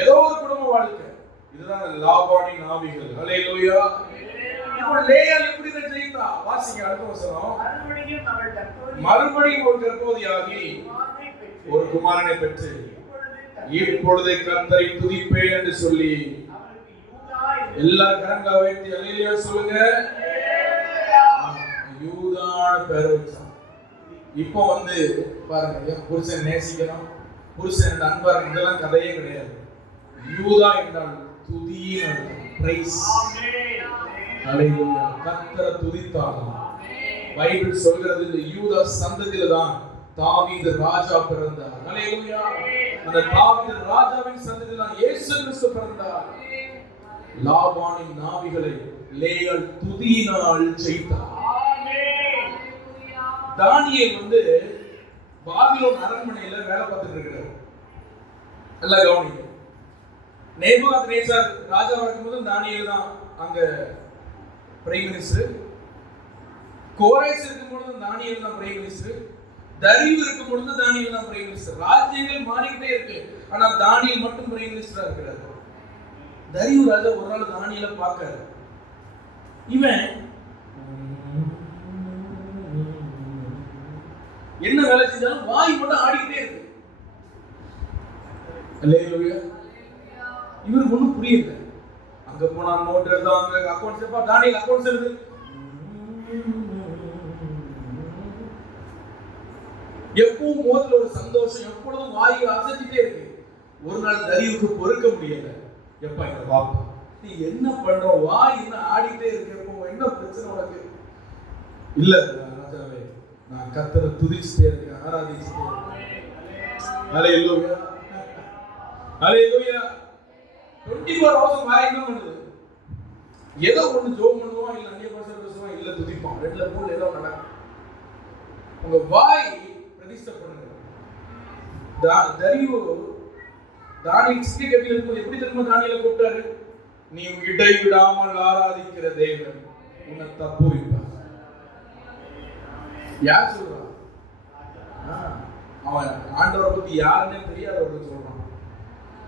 ஏதோ ஒரு குடும்ப வாழ்க்கை. இதுதான் லாபானின் ஆவிகள். ஹல்லேலூயா. இப்போ லேயாள் எப்படி இதை ஜெயித்தா? வாசிங்க அடுத்த வசனம். மறுபடியும் ஒரு கர்ப்பவதியாகி ஒரு குமாரனை பெற்று இப்பொழுது கர்த்தரை துதிப்பேன் என்று சொல்லி எல்லா கரங்களை வைத்து அல்லேலூயா சொல்லுங்க. யூதான்னு பேர் வச்சான். இப்போ வந்து பாருங்க, என் புருஷன் நேசிக்கணும், புருஷன் அன்பா இதெல்லாம் கதையே கிடையாது. யூதா என்றால் துதியின் அர்த்தம். பிரைஸ். ஹல்லேலூயா. கர்த்தரை துதித்தாலும் பைபிள் சொல்கிறது இந்த யூதா சந்ததியில தான் தாவீது ராஜா பிறந்தார். ஹல்லேலூயா. அந்த தாவீது ராஜாவின் சந்ததியில தான் இயேசு கிறிஸ்து பிறந்தார். லாபானின் நாவிகளை லேயாள் துதியினால் ஜெயித்தார். தானியேல் வந்து பாபிலோன் அரண்மனையில வேலை பார்த்துட்டு இருக்கிறார். நல்லா கவனிங்க. நேபுகாத்நேச்சார் ராஜாவா இருக்கும்போது தானியேல் தான் அங்க பிரைம் மினிஸ்டர். கோரேஸ் இருக்கும்போது தானியேல் தான் பிரைம் மினிஸ்டர். தரியு இருக்கும்போது தானியேல் தான் பிரைம் மினிஸ்டர். ராஜ்யங்கள் மாறிக்கிட்டே இருக்கு, ஆனா தானியேல் மட்டும் பிரைம் மினிஸ்டரா இருக்கிறார். தரியு ராஜா ஒரு நாள் தானியேலை பார்க்காரு. இவன் என்ன வேலை செஞ்சாலும் வாய் மட்டும் ஆடிக்கிட்டே இருக்கு. அல்லேலூயா. இவருக்கு ஒண்ணும் புரியல. அங்க போனா நோட் எழுதாங்க, அக்கவுண்ட்ஸ் எப்பா தானியேல் அக்கவுண்ட்ஸ் எழுது. எப்பவும் முகத்துல ஒரு சந்தோஷம், எப்பொழுதும் வாய் அசைச்சிட்டே இருக்கு. ஒரு நாள் தரியுக்கு பொறுக்க முடியல. எப்பா இங்க வாப்பா, நீ என்ன பண்ற? வாய் என்ன ஆடிட்டே இருக்கு, என்ன பிரச்சனை உனக்கு? இல்ல ராஜாவே, நான் கர்த்தரை துதிச்சுட்டே இருக்கேன், ஆராதிச்சுட்டே இருக்கேன். ஹல்லேலூயா. ஹல்லேலூயா. 24 hours வாய் என்ன பண்ணுது? ஏதோ ஒண்ணு ஜோம் பண்ணுவான், இல்ல அந்நிய பாஷை பேசுவான், இல்ல துதிப்பான். ரெண்டுல மூணு ஏதோ நடக்கும். உங்க வாய் பிரதிஷ்டை பண்ணுங்க. தரியு தானியேல் சிங்க கட்டில இருக்கும்போது எப்படி தெரியுமா தானியேலை கூப்பிட்டாரு? நீ இடைவிடாமல் ஆராதிக்கிற தேவன் உன்னை தப்புவிப்பார். யார் சொல்றா? அவன் ஆண்டவரை பத்தி யாருன்னே தெரியாதவர்கள் சொல்றான்.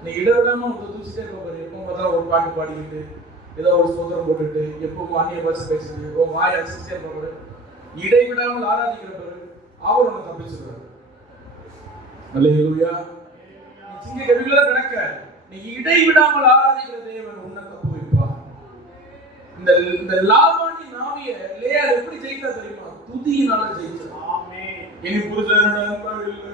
நீ இடைவிடாம ஒரு தூசிட்டே இருக்க பாரு. எப்போ பார்த்தா ஒரு பாட்டு பாடிக்கிட்டு, ஏதோ ஒரு ஸ்தோத்திரம் போட்டுட்டு, எப்பவும் அந்நிய பாஷை பேசிட்டு, உன் வாய் அசிச்சிட்டே இருக்க பாரு. இடைவிடாமல் ஆராதிக்கிற பாரு, அவர் உன்னை தப்பிச்சுடுறாரு. அல்லேலூயா. சிங்க கவிகள கணக்க நீ இடைவிடாமல் ஆராதிக்கிற தேவன் உன்னை தப்புவிப்பார். இந்த லாபானி நாவிய லேயாள் எப்படி ஜெயித்தா தெரியுமா? துதியினால ஜெயிச்சா. ஆமென். இனி புருஷனோட அன்பு இல்ல,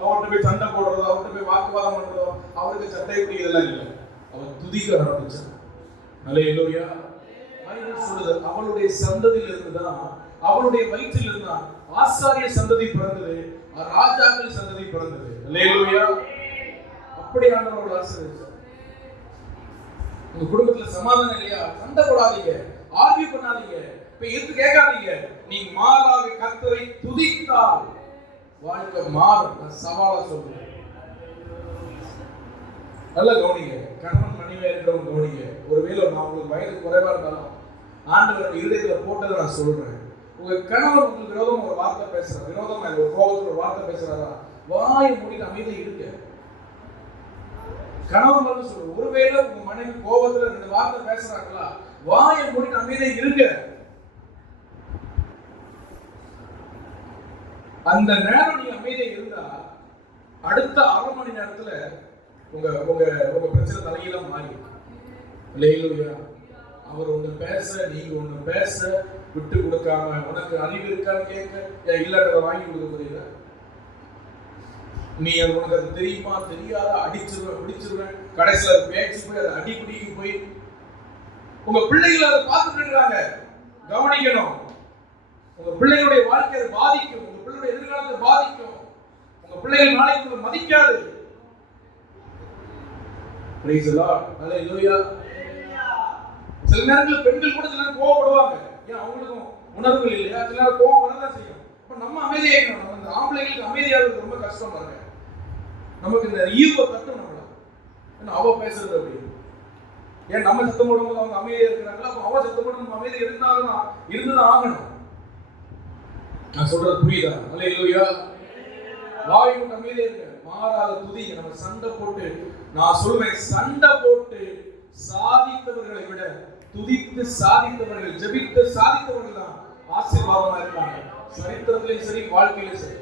அவர்கிட்ட போய் சண்டை போடுறதோ, அவர்கிட்ட போய் வாக்குவாதம் பண்றதோ, அவருக்கு சட்டை இப்படி இதெல்லாம் இல்லை. அவர் துதிக்க ஆரம்பிச்சான். அல்லேலூயா. பைபிள் சொல்லுது, அவளுடைய சந்ததியில இருந்துதான், அவளுடைய வயிற்றில் இருந்தான் ஆசாரிய சந்ததி பிறந்தது, ராஜாக்கள் சந்ததி பிறந்தது. அல்லேலூயா. அப்படி ஆண்டவரோட ஆசீர்வதிச்சார். உங்க குடும்பத்துல சமாதானம் இல்லையா? சண்டை போடாதீங்க, ஆர்கியூ பண்ணாதீங்க, இப்ப எது கேட்காதீங்க. நீ மாறாக கர்த்தரை துதித்தால் வாழ்க்கை மாறும். நான் சவாலா சொல்றேன். நல்லா கவனிங்க. கணவன் மனைவியா இருக்கிறவங்க கவனிங்க. ஒருவேளை நான் உங்களுக்கு வயது குறைவா இருந்தாலும் ஆண்டவர் இருதயத்துல போட்டதை நான் சொல்றேன். உங்க கணவர் உங்களுக்கு விரோதமா ஒரு வார்த்தை பேசுறாரு, விரோதமா ஒரு கோபத்துல ஒரு வார்த்தை பேசுறாரா, வாயை மூடிட்டு அமைதியா இருக்க. கணவன் வந்து சொல்ற, ஒருவேளை உங்க மனைவி கோபத்துல 2 வார்த்தை பேசுறாங்களா, வாயை மூடிட்டு அமைதியா இருக்க. அந்த நேரம் நீ அமைதியா இருந்தா அடுத்த 1/2 மணி நேரத்துல உங்க உங்க உங்க பிரச்சனை தலையில மாறி. அல்லேலூயா. அவர் ஒண்ணு பேச, நீங்க ஒண்ணு பேச விட்டு கொடுக்காம, உனக்கு அறிவு இருக்கான்னு கேட்க இல்லாத வாங்கி கொடுக்க முடியல. நீ உனக்கு அது தெரியுமா தெரியாத, அடிச்சிருவேன் பிடிச்சிருவேன், கடைசியில பேச்சு போய் அதை அடிப்படிக்கு போய் உங்க பிள்ளைகள் அதை பார்த்துட்டு இருக்காங்க. கவனிக்கணும். உங்க பிள்ளைகளுடைய வாழ்க்கையை பாதிக்கும், உங்க பிள்ளைகளுடைய எதிர்காலத்தை பாதிக்கும். உங்க பிள்ளைகள் நாளைக்கு மதிக்காது. Praise the Lord. Hallelujah. சில நேரங்களில் பெண்கள் கூட சில கோவப்படுவாங்க. ஏன் அவங்களுக்கும் உணர்வுகள் இல்லையா? சில நேரம் கோவம் வரதான் செய்யும். அப்ப நம்ம அமைதியாகணும். நம்ம இந்த ஆம்பளைங்களுக்கு அமைதியாகிறது ரொம்ப கஷ்டம் பாருங்க. நமக்கு இந்த ஈகோ தட்டும் நம்மள. ஏன்னா அவ பேசுறது அப்படி. ஏன் நம்ம சத்தம் போடும்போது அவங்க அமைதியா இருக்கிறாங்களா? அப்ப அவ சத்தம் போடும் நம்ம அமைதியா இருந்துதான் ஆகணும். நான் சொல்றது புரியுதா? அல்லேலூயா. வாய் விட்டு அமைதியா இருங்க. மாறாத துதிங்க. நம்ம சண்டை போட்டு, நான் சொல்வேன், சண்டை போட்டு சாதித்தவர்களை விட துதித்து சாதித்தவர்கள், ஜெபித்து சாதித்தவர்கள் தான் ஆசீர்வாதமா இருக்காங்க. சரித்திரத்திலையும் சரி, வாழ்க்கையிலும் சரி.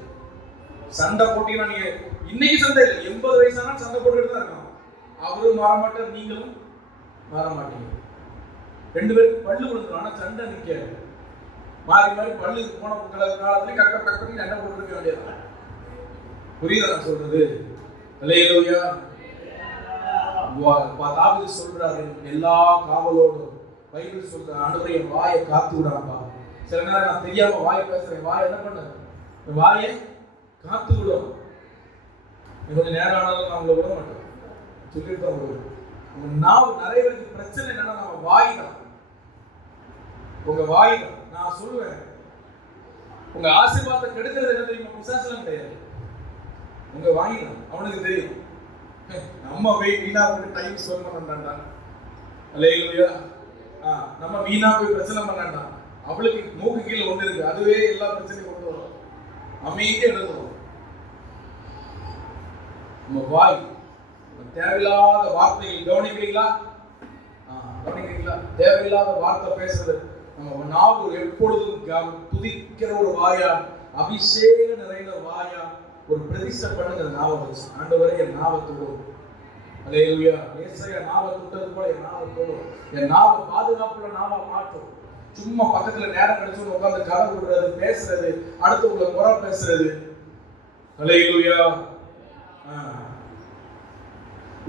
சண்டை போட்டீங்கன்னா நீங்க இன்னைக்கு சண்டை இல்லை, 80 வயசானா சண்டை போட்டுட்டு தான் இருக்கணும். அவரும் மாற மாட்டார், நீங்களும் மாற மாட்டீங்க. 2 பேருக்கு பல்லு விழுந்துடும், ஆனா சண்டை நிற்காது. மாறி மாறி பல்லு போன காலத்துல கக்க கக்கன்னு சண்டை போட்டுருக்க வேண்டியது. புரியுதா நான் சொல்றது? அல்லேலூயா. தாவீது சொல்றாரு, எல்லா காவலோடும் பைபிள் சொல்ற, ஆண்டவரே என் வாயை காத்து விடாப்பா. சில நேரம் நான் தெரியாம வாயை பேசுறேன், வாயை என்ன பண்ண, வாயை காத்து விடும். கொஞ்சம் நேரம் ஆனாலும் நான் உங்களை விட மாட்டேன், சொல்லிட்டு தான் விடுவேன். நிறைய பேருக்கு பிரச்சனை என்னன்னா, நம்ம வாய் தான், உங்க வாய் தான். நான் சொல்லுவேன், உங்க ஆசீர்வாதத்தை கெடுக்கிறது என்ன தெரியுமா? பிசாசுலாம் கிடையாது, உங்க வாய் தான். அவனுக்கு தெரியும் நம்ம போய் வீணா போய் டைம் ஸ்பெண்ட் பண்ணாண்டா. அல்லேலூயா. நம்ம வீணா போய் பிரச்சனை பண்ணாண்டா. அவளுக்கு மூக்கு கீழே ஒண்ணு இருக்கு, அதுவே எல்லா பிரச்சனையும் கொண்டு வரும். அமைதியா எழுதுவோம். நம்ம வாய் தேவையில்லாத வார்த்தைகள் கவனிக்கிறீங்களா? கவனிக்கிறீங்களா? தேவையில்லாத வார்த்தை பேசுறது. நம்ம நாவு எப்பொழுதும் துதிக்கிற ஒரு வாயா, அபிஷேகம் நிறைந்த வாயா, ஒரு பிரதிஷ்டை பண்ணுங்க நாவை வச்சு. ஆண்டவரே என் நாவை தொடும். அல்லேலூயா. ஏசாயா நாவை தொட்டது போல என் நாவை தொடும். என் நாவை பாதுகாப்புள்ள நாவா மாற்றும். சும்மா பக்கத்துல நேரம் கிடைச்சு உட்கார்ந்து கதை விடுறது, பேசுறது, அடுத்தவங்களை குறை பேசுறது. அல்லேலூயா.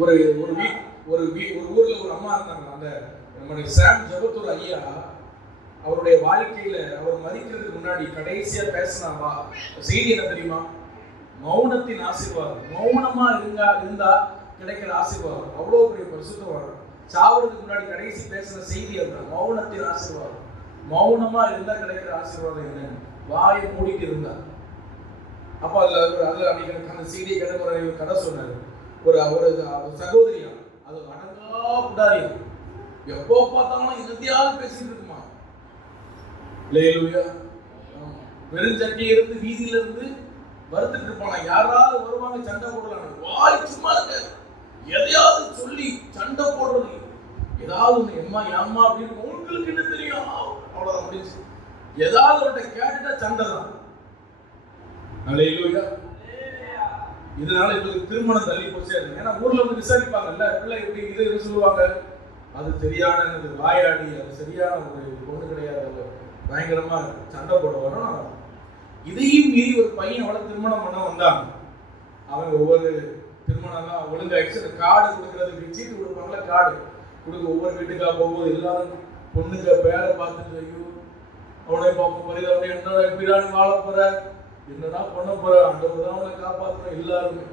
ஒரு ஊர்ல ஒரு அம்மா இருந்தாங்க. அந்த நம்முடைய சாம் ஜெபத்தூர் ஐயா, அவருடைய வாழ்க்கையில அவர் மரிக்கிறதுக்கு முன்னாடி கடைசியா பேசினாவா செய்தி என்ன தெரியுமா? மௌனத்தின் ஆசீர்வாதம். மௌனமா இருந்தா கிடைக்கிற ஆசீர்வாதம் அவ்வளவு பெரிய பரிசுத்தம். சாவதுக்கு முன்னாடி கடைசி பேசின செய்தி அதுதான், மௌனத்தின் ஆசீர்வாதம். மௌனமா இருந்தா கிடைக்கிற ஆசீர்வாதம் என்ன? வாயை மூடிட்டு இருந்தா. அப்ப அதுல அன்னைக்கு அந்த செய்தியை கேட்ட கதை சொன்னாரு. ஒரு சகோதரியா, அது அடங்கா புடாரியா, எப்போ பார்த்தாலும் எதையாவது பேசிட்டு இருக்குமா. அல்லேலூயா. வெறுஞ்சட்டியில இருந்து வீதியில இருந்து வருத்துட்டு இருப்பாங்க. யாராவது வருவாங்க, சண்டை போடலாம். வாய் சும்மா இருக்க, எதையாவது சொல்லி சண்டை போடுறது. ஏதாவது எம்மா ஏம்மா அப்படின்னு உங்களுக்கு என்ன தெரியும், அவ்வளவுதான் முடிஞ்சு. ஏதாவது ஒன்றை கேட்டுட்டா சண்டை தான். அல்லேலூயா. இதனால இவங்களுக்கு திருமணம் தள்ளி போச்சே. ஏன்னா ஊர்ல வந்து விசாரிப்பாங்கல்ல, பிள்ளை எப்படி இது சொல்லுவாங்க, அது சரியான வாயாடி, அது சரியான ஒரு பொண்ணு கிடையாது, பயங்கரமா சண்டை போட வரும். இதையும் மீறி ஒரு பையன் அவளை திருமணம் பண்ண வந்தாங்க. அவங்க ஒவ்வொரு திருமணம்லாம் ஒழுங்காயிடுச்சு. கார்டு கொடுக்கறதுக்கு சீட்டு கொடுப்பாங்களா, கார்டு கொடுக்க ஒவ்வொரு வீட்டுக்கா போகும்போது எல்லாரும் பொண்ணுங்க பேரை பார்த்துட்டு, ஐயோ அவனை பார்க்க போறது, அவனை என்னடா பிராணி வாழ போற, என்னடா பண்ண போற, அந்த அவனை காப்பாற்றணும் எல்லாருமே.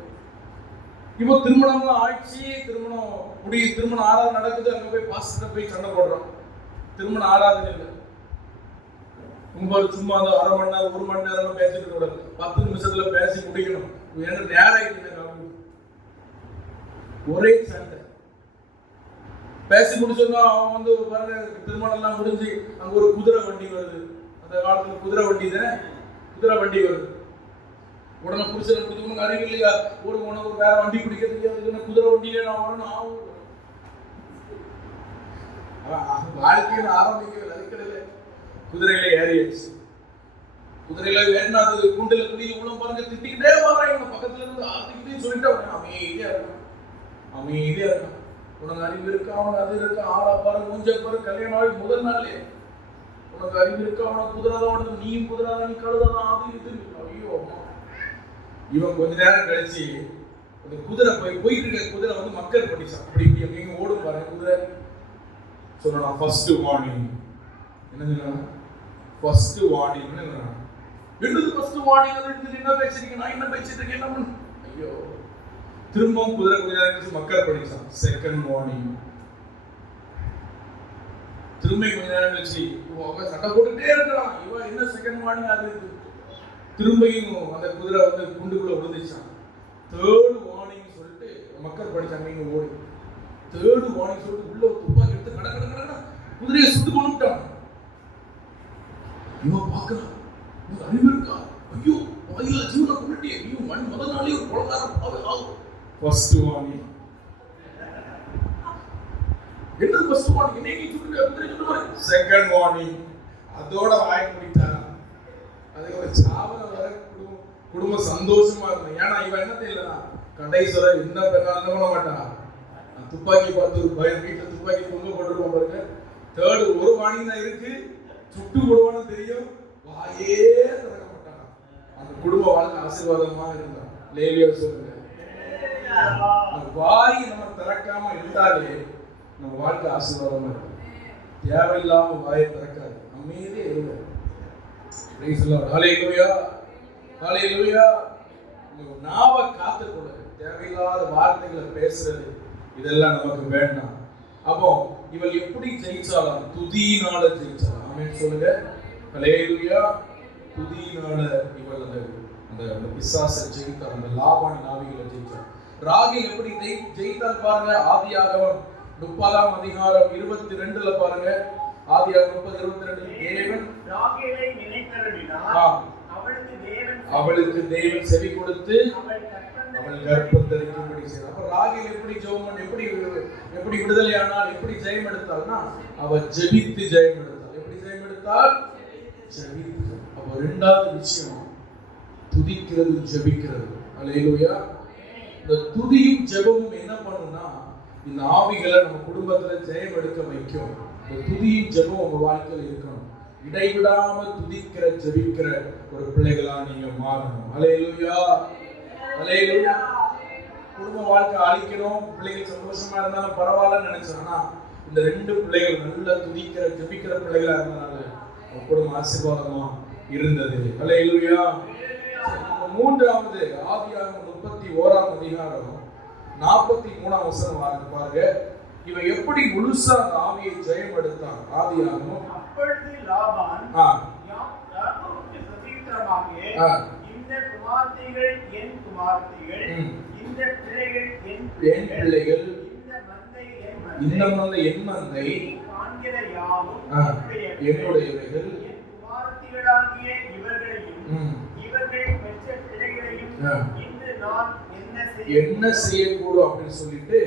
இப்போ திருமணம்லாம் ஆயிடுச்சு, திருமணம் ஆராதனை நடக்குது. அங்க போய் பாஸ்டர் போய் சண்டை போடுறோம். திருமணம் ஆராதனை இல்லை, சும்மா அந்த 1/2 மணி நேரம் 1 மணி நேரம் பேசிட்டு கூட 10 நிமிஷத்துல பேசி முடிக்கணும். எனக்கு நேரம் ஒரே சண்டை. பேசி முடிச்சோம்னா அவன் வந்து பாருங்க, திருமணம் எல்லாம் முடிஞ்சு அங்க ஒரு குதிரை வண்டி வருது. அந்த காலத்துல குதிரை வண்டி வருது. உடனே புருஷனை பிடிச்சவனுக்கு அறிவு இல்லையா, உனக்கு வேற வண்டி பிடிக்க தெரியாது, குதிரை வண்டியில நான் வரணும். வாழ்க்கையில ஆரம்பிக்கவே அதுக்கடையில குதிரையில ஏறியாச்சு. குதிரையில ஏறினா அது குண்டுல குடி உள்ள பாருங்க, திட்டிக்கிட்டே வர்றாங்க. பக்கத்துல இருந்து ஆத்திக்கிட்டே சொல்லிட்டு அமைதியா இருக்கும். உனக்கு அறிவு இருக்கா, அவனுக்கு அது இருக்கா, ஆளா பாரு, மூஞ்ச பாரு, கல்யாணம் ஆகி முதல் நாளே உனக்கு அறிவு இருக்கா, அவனுக்கு குதிரைதான், நீயும் குதிரைதான், நீ கழுதான், அது இது. ஐயோ இவன் கொஞ்ச நேரம் கழிச்சு அந்த குதிரை போயிட்டு இருக்க குதிரை வந்து மக்கள் பண்ணிச்சான். அப்படி இப்படி எங்கேயும் ஓடும் பாருங்க குதிரை. சொன்னா ஃபர்ஸ்ட் வார்னிங் என்ன சொன்னா, ஃபர்ஸ்ட் வார்னிங் என்னது ஃபர்ஸ்ட் வார்னிங், என்ன பேசிருக்கேன், நான் என்ன பேசிட்டு இருக்கேன், என்ன பண்ண. ஐயோ திரும்பவும் குதிரை கொஞ்ச நேரம் கழிச்சு மக்கள் பண்ணிச்சான். Second warning. திரும்ப கொஞ்ச நேரம் கழிச்சு சண்டை போட்டுட்டே இருக்கலாம். இவன் என்ன செகண்ட் வார்னிங் அது. திரும்பியும் அந்த குதிரை வந்து குண்டுக்குள்ள விழுந்துச்சான். தேர்ட் வார்னிங் சொல்லிட்டு மக்கள் படிச்சாங்க. இங்க ஓடி தேர்ட் வார்னிங் சொல்லிட்டு உள்ள துப்பாக்கி எடுத்து கடை குதிரையை சுட்டு கொண்டுட்டான். இவன் பாக்குறான், அறிவு இருக்கா, ஐயோ வயல ஜீவனை கொண்டுட்டே, ஐயோ ஃபர்ஸ்ட் வார்னிங். என்ன ஃபர்ஸ்ட் வார்னிங்? என்ன நீ சொல்லுங்க? Second warning. அதோட வாய் முடிட்டான். அது ஒரு சாவர வர குடும்ப சந்தோஷமா இருக்கும். ஏன்னா இவன் என்ன தெரியல, கடைசில என்ன பண்ண மாட்டான். துப்பாக்கி பார்த்து ஒரு பயம், வீட்டில் துப்பாக்கி தொங்க போட்டுருவோம் பாருங்க. தேர்டு ஒரு வார்னிங் தான் இருக்கு, சுட்டு போடுவான்னு தெரியும், வாயே திறக்க மாட்டான். அந்த குடும்ப வாழ்க்கை ஆசீர்வாதமா இருந்தான். லேலியா சொல்லுங்க, வாய் நம்ம திறக்காம இருந்தாலே நம்ம வாழ்க்கை ஆசீர்வாதமா இருக்கும். தேவையில்லாம வாயை திறக்காது, அமைதியே இருங்க. ஹல்லேலூயா, ஹல்லேலூயா. நாவை காத்துக்கொள்ளுங்க, தேவையில்லாத வார்த்தைகளை பேசுறது இதெல்லாம் நமக்கு வேண்டாம். அப்போ இவள் எப்படி ஜெயிச்சாலும் துதியினால ஜெயிச்சாலும். ஆமென் சொல்லுங்க. ஹல்லேலூயா. துதியினால இவள் அந்த பிசாசை ஜெயித்தாள், அந்த லாபான் ஆவிகளை ஜெயித்தாள். ராகேல் எப்படி ஜெயித்தாள் பாருங்க. ஆதியாகமம் 30ஆம் அதிகாரம் 22ல பாருங்க. ஆதியாகமம் 30:22. தேவன் ராகேலை நினைத்தருளினார், அவளுக்கு தேவன் செவி கொடுத்து அவள் கர்ப்பம் தரிக்கும்படி செய்தார். அப்ப ராகேல் எப்படி ஜெபம் எப்படி விடுதலையானால், எப்படி ஜெயம் எடுத்தாள்னா அவ ஜெபித்து ஜெயம் எடுத்தாள். எப்படி ஜெயம் எடுத்தாள்? ஜெபித்து. அப்ப இரண்டாவது விஷயம் துதிக்கிறது, ஜெபிக்கிறது. அல்லேலூயா. இந்த துதியும் ஜெபமும் என்ன பண்ணும்னா இந்த ஆவிகளை நம்ம குடும்பத்துல ஜெயம் எடுக்க வைக்கும். இந்த துதியும் ஜெபம் உங்க வாழ்க்கையில் இருக்கணும். இடைவிடாம துதிக்கிற ஜெபிக்கிற ஒரு பிள்ளைகளா நீங்க மாறணும். அல்லேலூயா, அல்லேலூயா. குடும்ப வாழ்க்கை அழிக்கணும், பிள்ளைகள் சந்தோஷமா இருந்தாலும் பரவாயில்லன்னு நினைச்சானா இந்த ரெண்டு பிள்ளைகள் நல்ல துதிக்கிற ஜெபிக்கிற பிள்ளைகளா இருந்தனால குடும்ப ஆசீர்வாதமா இருந்தது. அல்லேலூயா. மூன்றாவது ஆதியாகமம் 31ஆம் அதிகாரம் 43ஆம் வசனம் பாருங்க. இவன் எப்படி முழுசா ஆவியை ஜெயம் எடுத்தான். ஆதியாகமம் அப்பொழுது லாபான் யாக்கோபுக்கு பிரதியுத்தரமாக, இந்த குமார்த்திகள் என் குமார்த்திகள், இந்த பிள்ளைகள் என் பிள்ளைகள், இந்த மந்தை என் மந்தை, காண்கிற யாவும் என்னுடையவைகள், என் குமார்த்திகளாகிய இவர்களையும் இவர்கள் பெற்ற பிள்ளைகளையும் இன்று நான் என்ன செய்யக்கூடும் அப்படின்னு சொல்லிட்டு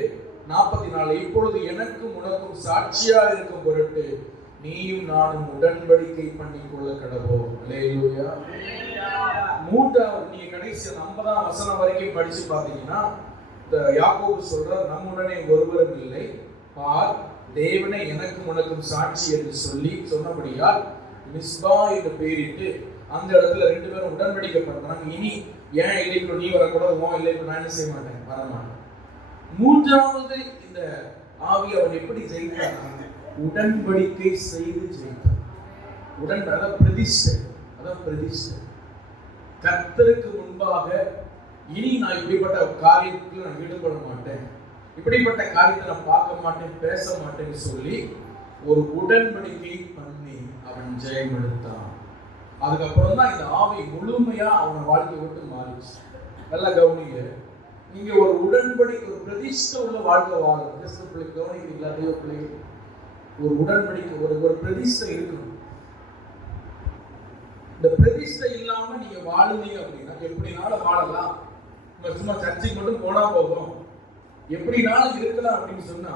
44. இப்பொழுது எனக்கும் உனக்கும் சாட்சியா இருக்கும் பொருட்டு நீயும் நானும் உடன்படிக்கை பண்ணிக்கொள்ள கடவோம். அல்லேலூயா. மூன்றாவது நீங்க கடைசி 50ஆம் வசனம் வரைக்கும் படிச்சு பாத்தீங்கன்னா யாக்கோபு சொல்றார், நம்முடனே ஒருவரும் இல்லை, பார் தேவனே எனக்கும் உனக்கும் சாட்சி என்று சொன்னபடியால் மிஸ்பா என்று பெயரிட்டு அந்த இடத்துல ரெண்டு பேரும் உடன்படிக்கை பண்றாங்க. இனி ஏன் இல்லைக்கு நீ வரக்கூடாது, உன் இல்லைக்கு நான் என்ன செய்ய மாட்டேன், வரமாட்டேன். மூன்றாவது இந்த ஆவி அவன் எப்படி ஜெயித்தான்? உடன்படிக்கை செய்து ஜெயித்தான். அதான் பிரதிஷ்டை, அதான் பிரதிஷ்டை. கர்த்தருக்கு முன்பாக இனி நான் இப்படிப்பட்ட காரியத்தில் நான் ஈடுபட மாட்டேன், இப்படிப்பட்ட காரியத்தை நான் பார்க்க மாட்டேன், பேச மாட்டேன்னு சொல்லி ஒரு உடன்படிக்கை பண்ணி அவன் ஜெயம் எடுத்தான். அதுக்கப்புறம் தான் இந்த ஆவி முழுமையா அவனை வாழ்க்கை விட்டு மாறிச்சு. நல்லா கவனிங்க, நீங்க ஒரு உடன்படிக்கை, ஒரு பிரதிஷ்டை உள்ள வாழ்க்கை வாழணும். கிறிஸ்து பிள்ளை கவனிக்கிறீங்களா? தெய்வ பிள்ளைகள், ஒரு உடன்படிக்கை, ஒரு பிரதிஷ்டை இருக்கணும். இந்த பிரதிஷ்டை இல்லாம நீங்க வாழுனீங்க அப்படின்னா எப்படினாலும் வாழலாம், சும்மா சர்ச்சைக்கு மட்டும் போனா போதும், எப்படினாலும் இருக்கலாம் அப்படின்னு சொன்னா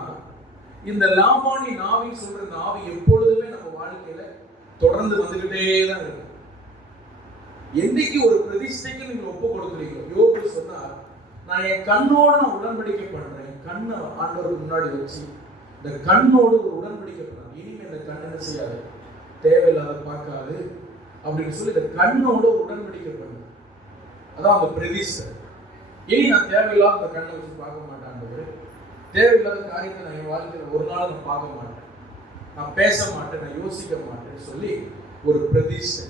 இந்த லாபானி நாவி சொல்ற இந்த ஆவி எப்பொழுதுமே நம்ம வாழ்க்கையில தொடர்ந்து வந்துகிட்டே தான் இருக்கும். என்னைக்கு ஒரு பிரதிஷ்டைக்கு நீங்க ஒப்பு கொடுக்குறீங்க, யோபு சொன்னார், நான் என் கண்ணோடு நான் உடன்படிக்கை பண்றேன். கண்ணை ஆண்டவருக்கு முன்னாடி வச்சு இந்த கண்ணோடு ஒரு உடன்படிக்கை பண்றேன். இனிமே இந்த கண் என்ன செய்யாது, தேவையில்லாத பார்க்காது அப்படின்னு சொல்லி இந்த கண்ணோடு உடன்படிக்கை பண்ண. அதான் அந்த பிரதிஷ்டை. இனி நான் தேவையில்லாத இந்த கண்ணை வச்சு பார்க்க மாட்டேன், தேவையில்லாத காரியத்தை நான் என் வாழ்க்கையில் ஒரு நாள் நான் பார்க்க மாட்டேன், நான் பேச மாட்டேன், நான் யோசிக்க மாட்டேன்னு சொல்லி ஒரு பிரதிஷ்டை.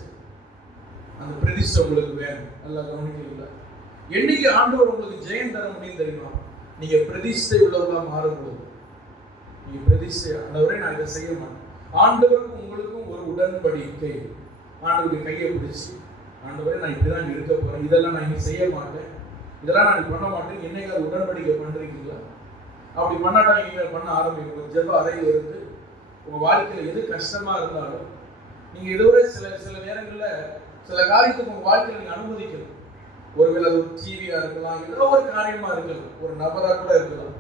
அந்த பிரதிஷ்டை உங்களுக்கு வேணும். நல்லா கவனிக்கிறீங்களா? என்னைக்கு ஆண்டவர் உங்களுக்கு ஜெயம் தர முடியும் தெரியுமா? நீங்க பிரதிஷ்டை உள்ளவர்களா மாறும்போது. நீங்க பிரதிஷ்டை, ஆண்டவரே நான் இதை செய்ய மாட்டேன், ஆண்டவருக்கும் உங்களுக்கும் ஒரு உடன்படிக்கை. ஆண்டவருடைய கையை பிடிச்சி, ஆண்டவரே நான் இப்படிதான் இருக்க போறேன், இதெல்லாம் நான் இனி செய்ய மாட்டேன், இதெல்லாம் நான் பண்ண மாட்டேன். என்னைக்கு அது உடன்படிக்கை பண்றீங்களா? அப்படி பண்ணாட்டா நீங்க பண்ண ஆரம்பிங்க. ஒரு ஜெப அறையில் இருந்து உங்க வாழ்க்கையில எது கஷ்டமா இருந்தாலும் நீங்க இதுவரை சில நேரங்கள்ல சில காரியத்துக்கு உங்க வாழ்க்கையில நீங்க அனுமதிக்கணும். ஒருவேளை அது ஒரு டிவியா இருக்கலாம், ஏதோ ஒரு காரியமா இருக்கலாம், ஒரு நபரா கூட இருக்கலாம்.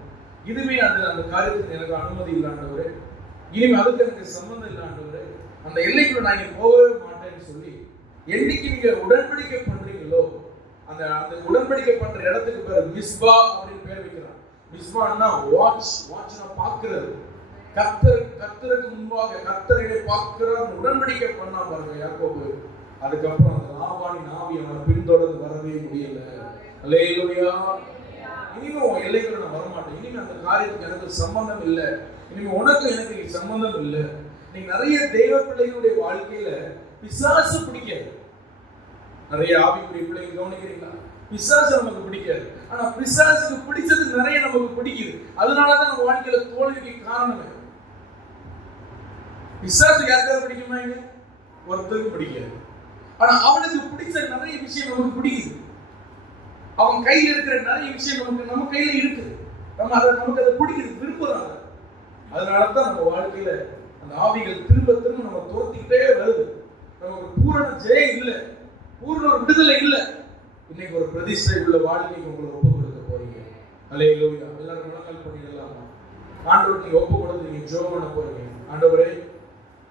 இதுவே அந்த காரியத்துக்கு எனக்கு அனுமதி இல்லாண்டவரே, இனிமே அதுக்கு எனக்கு சம்பந்தம் இல்லாண்டவரே, அந்த எல்லைக்குள்ள நான் இங்க போகவே மாட்டேன்னு சொல்லி என்னைக்கு நீங்க உடன்படிக்கை பண்றீங்களோ அந்த உடன்படிக்கை பண்ற இடத்துக்கு பேர் மிஸ்பா அப்படின்னு பேர் வைக்கிறான். மிஸ்பான்னா வாட்ச்னா பார்க்கிறது. கர்த்தருக்கு முன்பாக கர்த்தரை பார்க்கிறார் உடன்படிக்கை பண்ணா பாருங்க யாக்கோபு. அதுக்கப்புறம் அந்த லாபானின் ஆவி அவனை பின்தொடர்ந்து வரவே முடியல. அல்லேலூயா. இனிமே எல்லைக்குள்ள நான் வரமாட்டேன், இனிமே அந்த காரியத்துக்கு எனக்கு சம்பந்தம் இல்லை, இனிமே உனக்கு எனக்கு சம்பந்தம் இல்லை. நீங்க நிறைய தெய்வ பிள்ளைகளுடைய வாழ்க்கையில பிசாசு பிடிக்காது. நிறைய ஆவிக்குரிய பிள்ளைங்க கவனிக்கிறீங்களா? பிசாசு நமக்கு பிடிக்காது, ஆனா பிசாசுக்கு பிடிச்சது நிறைய நமக்கு பிடிக்குது. அதனாலதான் நம்ம வாழ்க்கையில தோல்விக்கு காரணமே. பிசாசு யாருக்காவது பிடிக்குமா? ஒருத்தருக்கு பிடிக்காது, ஆனா அவனுக்கு பிடிச்ச நிறைய விஷயம் நமக்கு பிடிக்குது. அவன் கையில் இருக்கிற நிறைய விஷயம் நம்ம கையில இருக்குது, நமக்கு அதை பிடிக்குது, விரும்புறாங்க. அதனாலதான் நம்ம வாழ்க்கையில அந்த ஆவிகள் திரும்ப நம்ம துரத்திக்கிட்டே வருது. நமக்கு பூரண ஜெயம் இல்லை, பூரண விடுதலை இல்லை. இன்னைக்கு ஒரு பிரதிஷ்டை உள்ள வாழ்க்கைக்கு உங்களை ஒப்பு கொடுக்க போறீங்க. அல்லேலூயா. எல்லாரும் முழங்கால் பண்ணிடலாமா? ஆண்டவர் நீங்க ஒப்பு கொடுத்து நீங்க ஜெபம் பண்ண போறீங்க. ஆண்டவரே,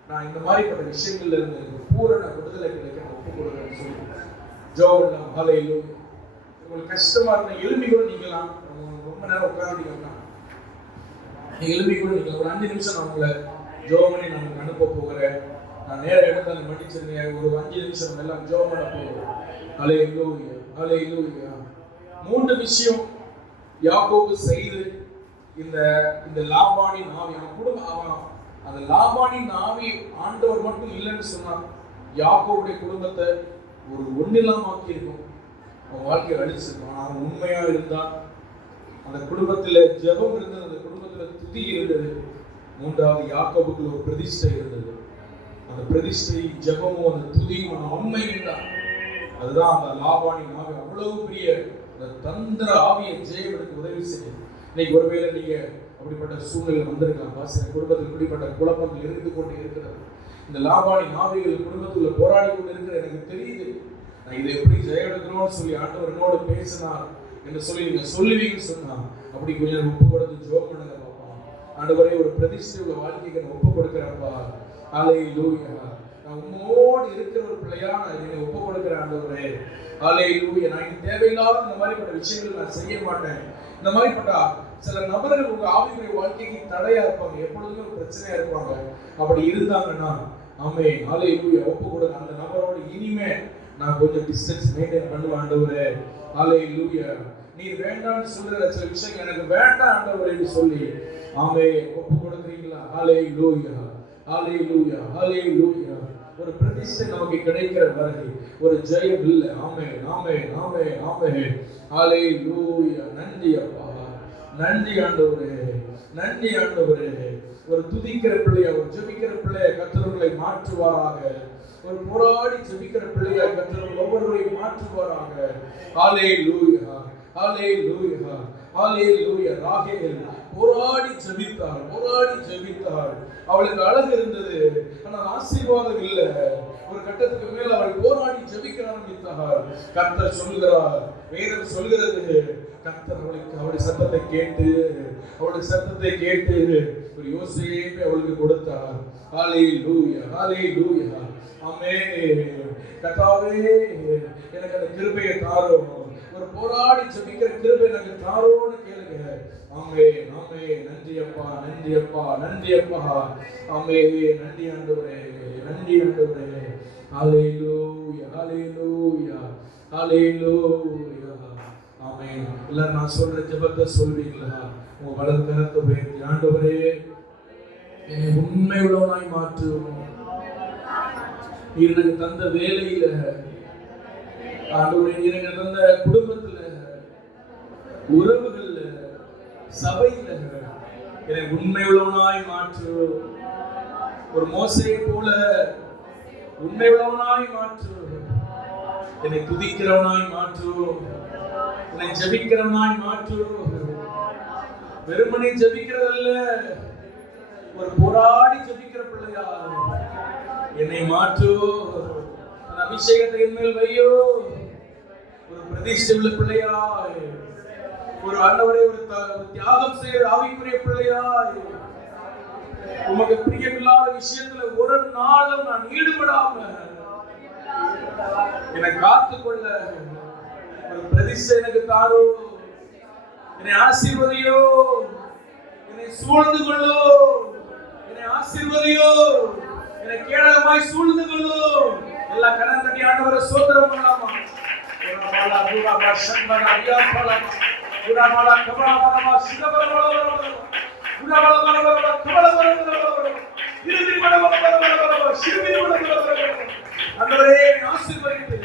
நான் இந்த மாதிரிப்பட்ட விஷயங்கள்ல இருந்து எனக்கு பூரண விடுதலை கிடைக்க நான் ஒப்பு கொடுக்குறேன்னு சொல்லி ஜெபம் பண்ணலாம். அல்லேலூயா. உங்களுக்கு கஷ்டமா இருந்தா எலும்பி கூட நீங்களாம், ரொம்ப நேரம் உட்காந்துட்டீங்கன்னா எலும்பி கூட நீங்க ஒரு 5 நிமிஷம் நான் உங்களை ஜெபம் பண்ணி நான் அனுப்ப போகிறேன். நான் நேர இடத்துல மன்னிச்சிருங்க. ஒரு 5 நிமிஷம் எல்லாம் ஜெபம் பண்ண போகிறோம். அல்லேலூயா. அல்லேலூயா. 3 விஷயம் யாக்கோபு செய்து இந்த லாபானின் ஆவி அவன் குடும்பம், அந்த லாபானின் ஆவி ஆண்டவர் மட்டும் இல்லைன்னு சொன்னான் யாக்கோபுடைய குடும்பத்தை ஒரு ஒன்னில்லாம இருக்கும், அவன் வாழ்க்கையை அழிச்சிருக்கான். அவன் உண்மையா இருந்தான். அந்த குடும்பத்துல ஜெபம் இருந்தது, அந்த குடும்பத்துல துதி இருந்தது. 3வது யாக்கோபுக்கு ஒரு பிரதிஷ்டை இருந்தது. அந்த பிரதிஷ்டை ஜெபமும் அந்த துதியும் உண்மை இருந்தான். அதுதான் அந்த லாபானின் ஆவி அவ்வளவு பெரிய அந்த தந்திர ஆவியை ஜெயவனுக்கு உதவி செய்யும். இன்னைக்கு ஒருவேளை நீங்க அப்படிப்பட்ட சூழ்நிலை வந்திருக்கலாம். பாசன குடும்பத்தில் இப்படிப்பட்ட குழப்பங்கள் இருந்து கொண்டு இருக்கிறது. இந்த லாபானின் ஆவிகள் குடும்பத்துல போராடி கொண்டு இருக்கிற எனக்கு தெரியுது. நான் இதை எப்படி ஜெயெடுக்கணும்னு சொல்லி ஆண்டவர் என்னோடு பேசினார் என்று சொல்லி நீங்க சொல்லுவீங்கன்னு சொன்னா அப்படி கொஞ்சம் ஒப்பு கொடுத்து ஜெபம் பண்ணுங்க பாப்பா. ஆண்டவரே, ஒரு பிரதிஷ்டை உள்ள வாழ்க்கைக்கு நான் ஒப்பு கொடுக்கிறேன்ப்பா. அல்லேலூயா. நான் உம்மோடு இருக்கிற ஒரு பிள்ளையா நான் என்னை ஒப்பு கொடுக்கிறேன் ஆண்டவரே. அல்லேலூயா. நான் இனி தேவையில்லாத இந்த மாதிரிப்பட்ட விஷயங்கள் நான் செய்ய மாட்டேன். இந்த மாதிரிப்பட்ட சில நபர்கள் உங்க ஆவிக்குரிய வாழ்க்கைக்கு தடையா இருப்பாங்க, எப்பொழுதுமே ஒரு பிரச்சனையா இருப்பாங்க. அப்படி இருந்தாங்கன்னா ஆமென், அல்லேலூயா, ஒப்பு கொடுங்க. அந்த நபரோடு இனிமே நான் கொஞ்சம் டிஸ்டன்ஸ் மெயின்டைன் பண்ணுவேன் ஆண்டவரே. அல்லேலூயா. நீ வேண்டாம்னு சொல்ற சில விஷயங்கள் எனக்கு வேண்டாம் ஆண்டவரேன்னு சொல்லி ஆமென் ஒப்பு கொடுக்குறீங்களா? அல்லேலூயா. அல்லேலூயா. அல்லேலூயா. ஒரு பிரதிஷ்டை நமக்கு கிடைக்கிற வரை ஒரு ஜெயம் இல்லை. ஆமென், ஆமென், ஆமென், ஆமென். அல்லேலூயா. நன்றி அப்பா, நன்றி ஆண்டவரே, நன்றி ஆண்டவரே. ஒரு துதிக்கிற பிள்ளையா, ஒரு ஜெபிக்கிற பிள்ளையா கர்த்தர்களை மாற்றுவாராக. ஒரு போராடி ஜெபிக்கிற பிள்ளையா கர்த்தர் ஒவ்வொருவரையும் மாற்றுவாராக. அல்லேலூயா. அல்லேலூயா. அல்லேலூயா. ராகேல் போராடி ஜெபித்தாள், போராடி ஜெபித்தாள். அவளுக்கு அழகு இருந்தது, ஆனால் ஆசீர்வாதம் இல்லை. ஒரு கட்டத்துக்கு மேல அவள் போராடி ஜெபிக்க ஆரம்பித்தாள். கர்த்தர் சொல்கிறார், வேதம் சொல்கிறது, கர்த்தர் அவளுடைய சத்தத்தை கேட்டு ஒரு யோசேப்பை அவளுக்கு கொடுத்தார். ஹல்லேலூயா. ஹல்லேலூயா. ஆமென். கர்த்தாவே, எனக்கு அந்த கிருபையை தாரும். ஒரு போராடி ஜெபிக்கிற கிருபை எனக்கு தாரோன்னு கேளுங்க. ஆமென், ஆமென். நன்றி அப்பா, நன்றி அப்பா, நன்றி அப்பா. ஆமென். நன்றி ஆண்டவரே, நன்றி ஆண்டவரே. ஹல்லேலூயா. ஹல்லேலூயா. ஹல்லேலூயா. ஆமென். எல்லாரும் நான் சொல்ற ஜெபத்தை சொல்வீங்களா? உங்க வலது கரத்தை உயர்த்தி, ஆண்டவரே, என்னை உண்மை உள்ளவனாய் மாற்றும். நீர் எனக்கு தந்த வேலையில, ஆண்டவரே, நீர் எனக்கு தந்த குடும்பத்துல, உறவுகள்ல, சபையில என்னை உண்மை உள்ளவனாய் மாற்று. ஒரு மோசையை போல உண்மை உள்ளவனாய் மாற்று. என்னை துதிக்கிறவனாய் மாற்று. என்னை ஜெபிக்கிறவனாய் மாற்று. வெறுமனை ஜெபிக்கிறதல்ல, ஒரு போராடி ஜெபிக்கிற பிள்ளையா என்னை மாற்று. அபிஷேகத்தை என் மேல் வையோ. ஒரு பிரதிஷ்டை உள்ள பிள்ளையாய், ஒரு ஆண்டவரே ஒரு தியாகம் செய்கிற ஆவிக்குரிய பிள்ளையாய், உமக்கு பிரியமில்லாத விஷயத்துல ஒரு நாளும் நான் ஈடுபடாம என்னை காத்துக்கொள்ள ஒரு பிரதிஷ்டை எனக்கு தாரோ, என்னை ஆசீர்வதியோ, என்னை சூழ்ந்து கொள்ளோ, என்னை ஆசீர்வதியோ, என்னை கேடகமாய் சூழ்ந்து கொள்ளோ. எல்லா கடன் தட்டி ஆண்டவரை சோதரம் பண்ணலாமா? ஆண்டவரே ஆசீர்வதித்து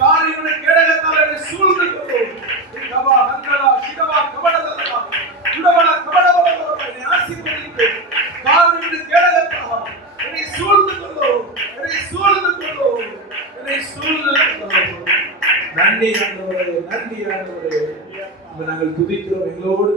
காரியங்களை கேடகத்தால் என்னை சூழ்ந்து கொள்ளோ. கபா ஹங்கலா சிகவா கபடதலா குடவள கபடவள என்னை ஆசீர்வதித்து காரியங்களை கேடகத்தால் என்னை சூழ்ந்து கொள்ளோ, என்னை சூழ்ந்து கொள்ளோ, என்னை சூழ்ந்து கொள்ளோ. நன்றி ஆண்டவரே, நன்றி ஆண்டவரே. நாங்கள் துதிக்கிறோம். எங்களோடு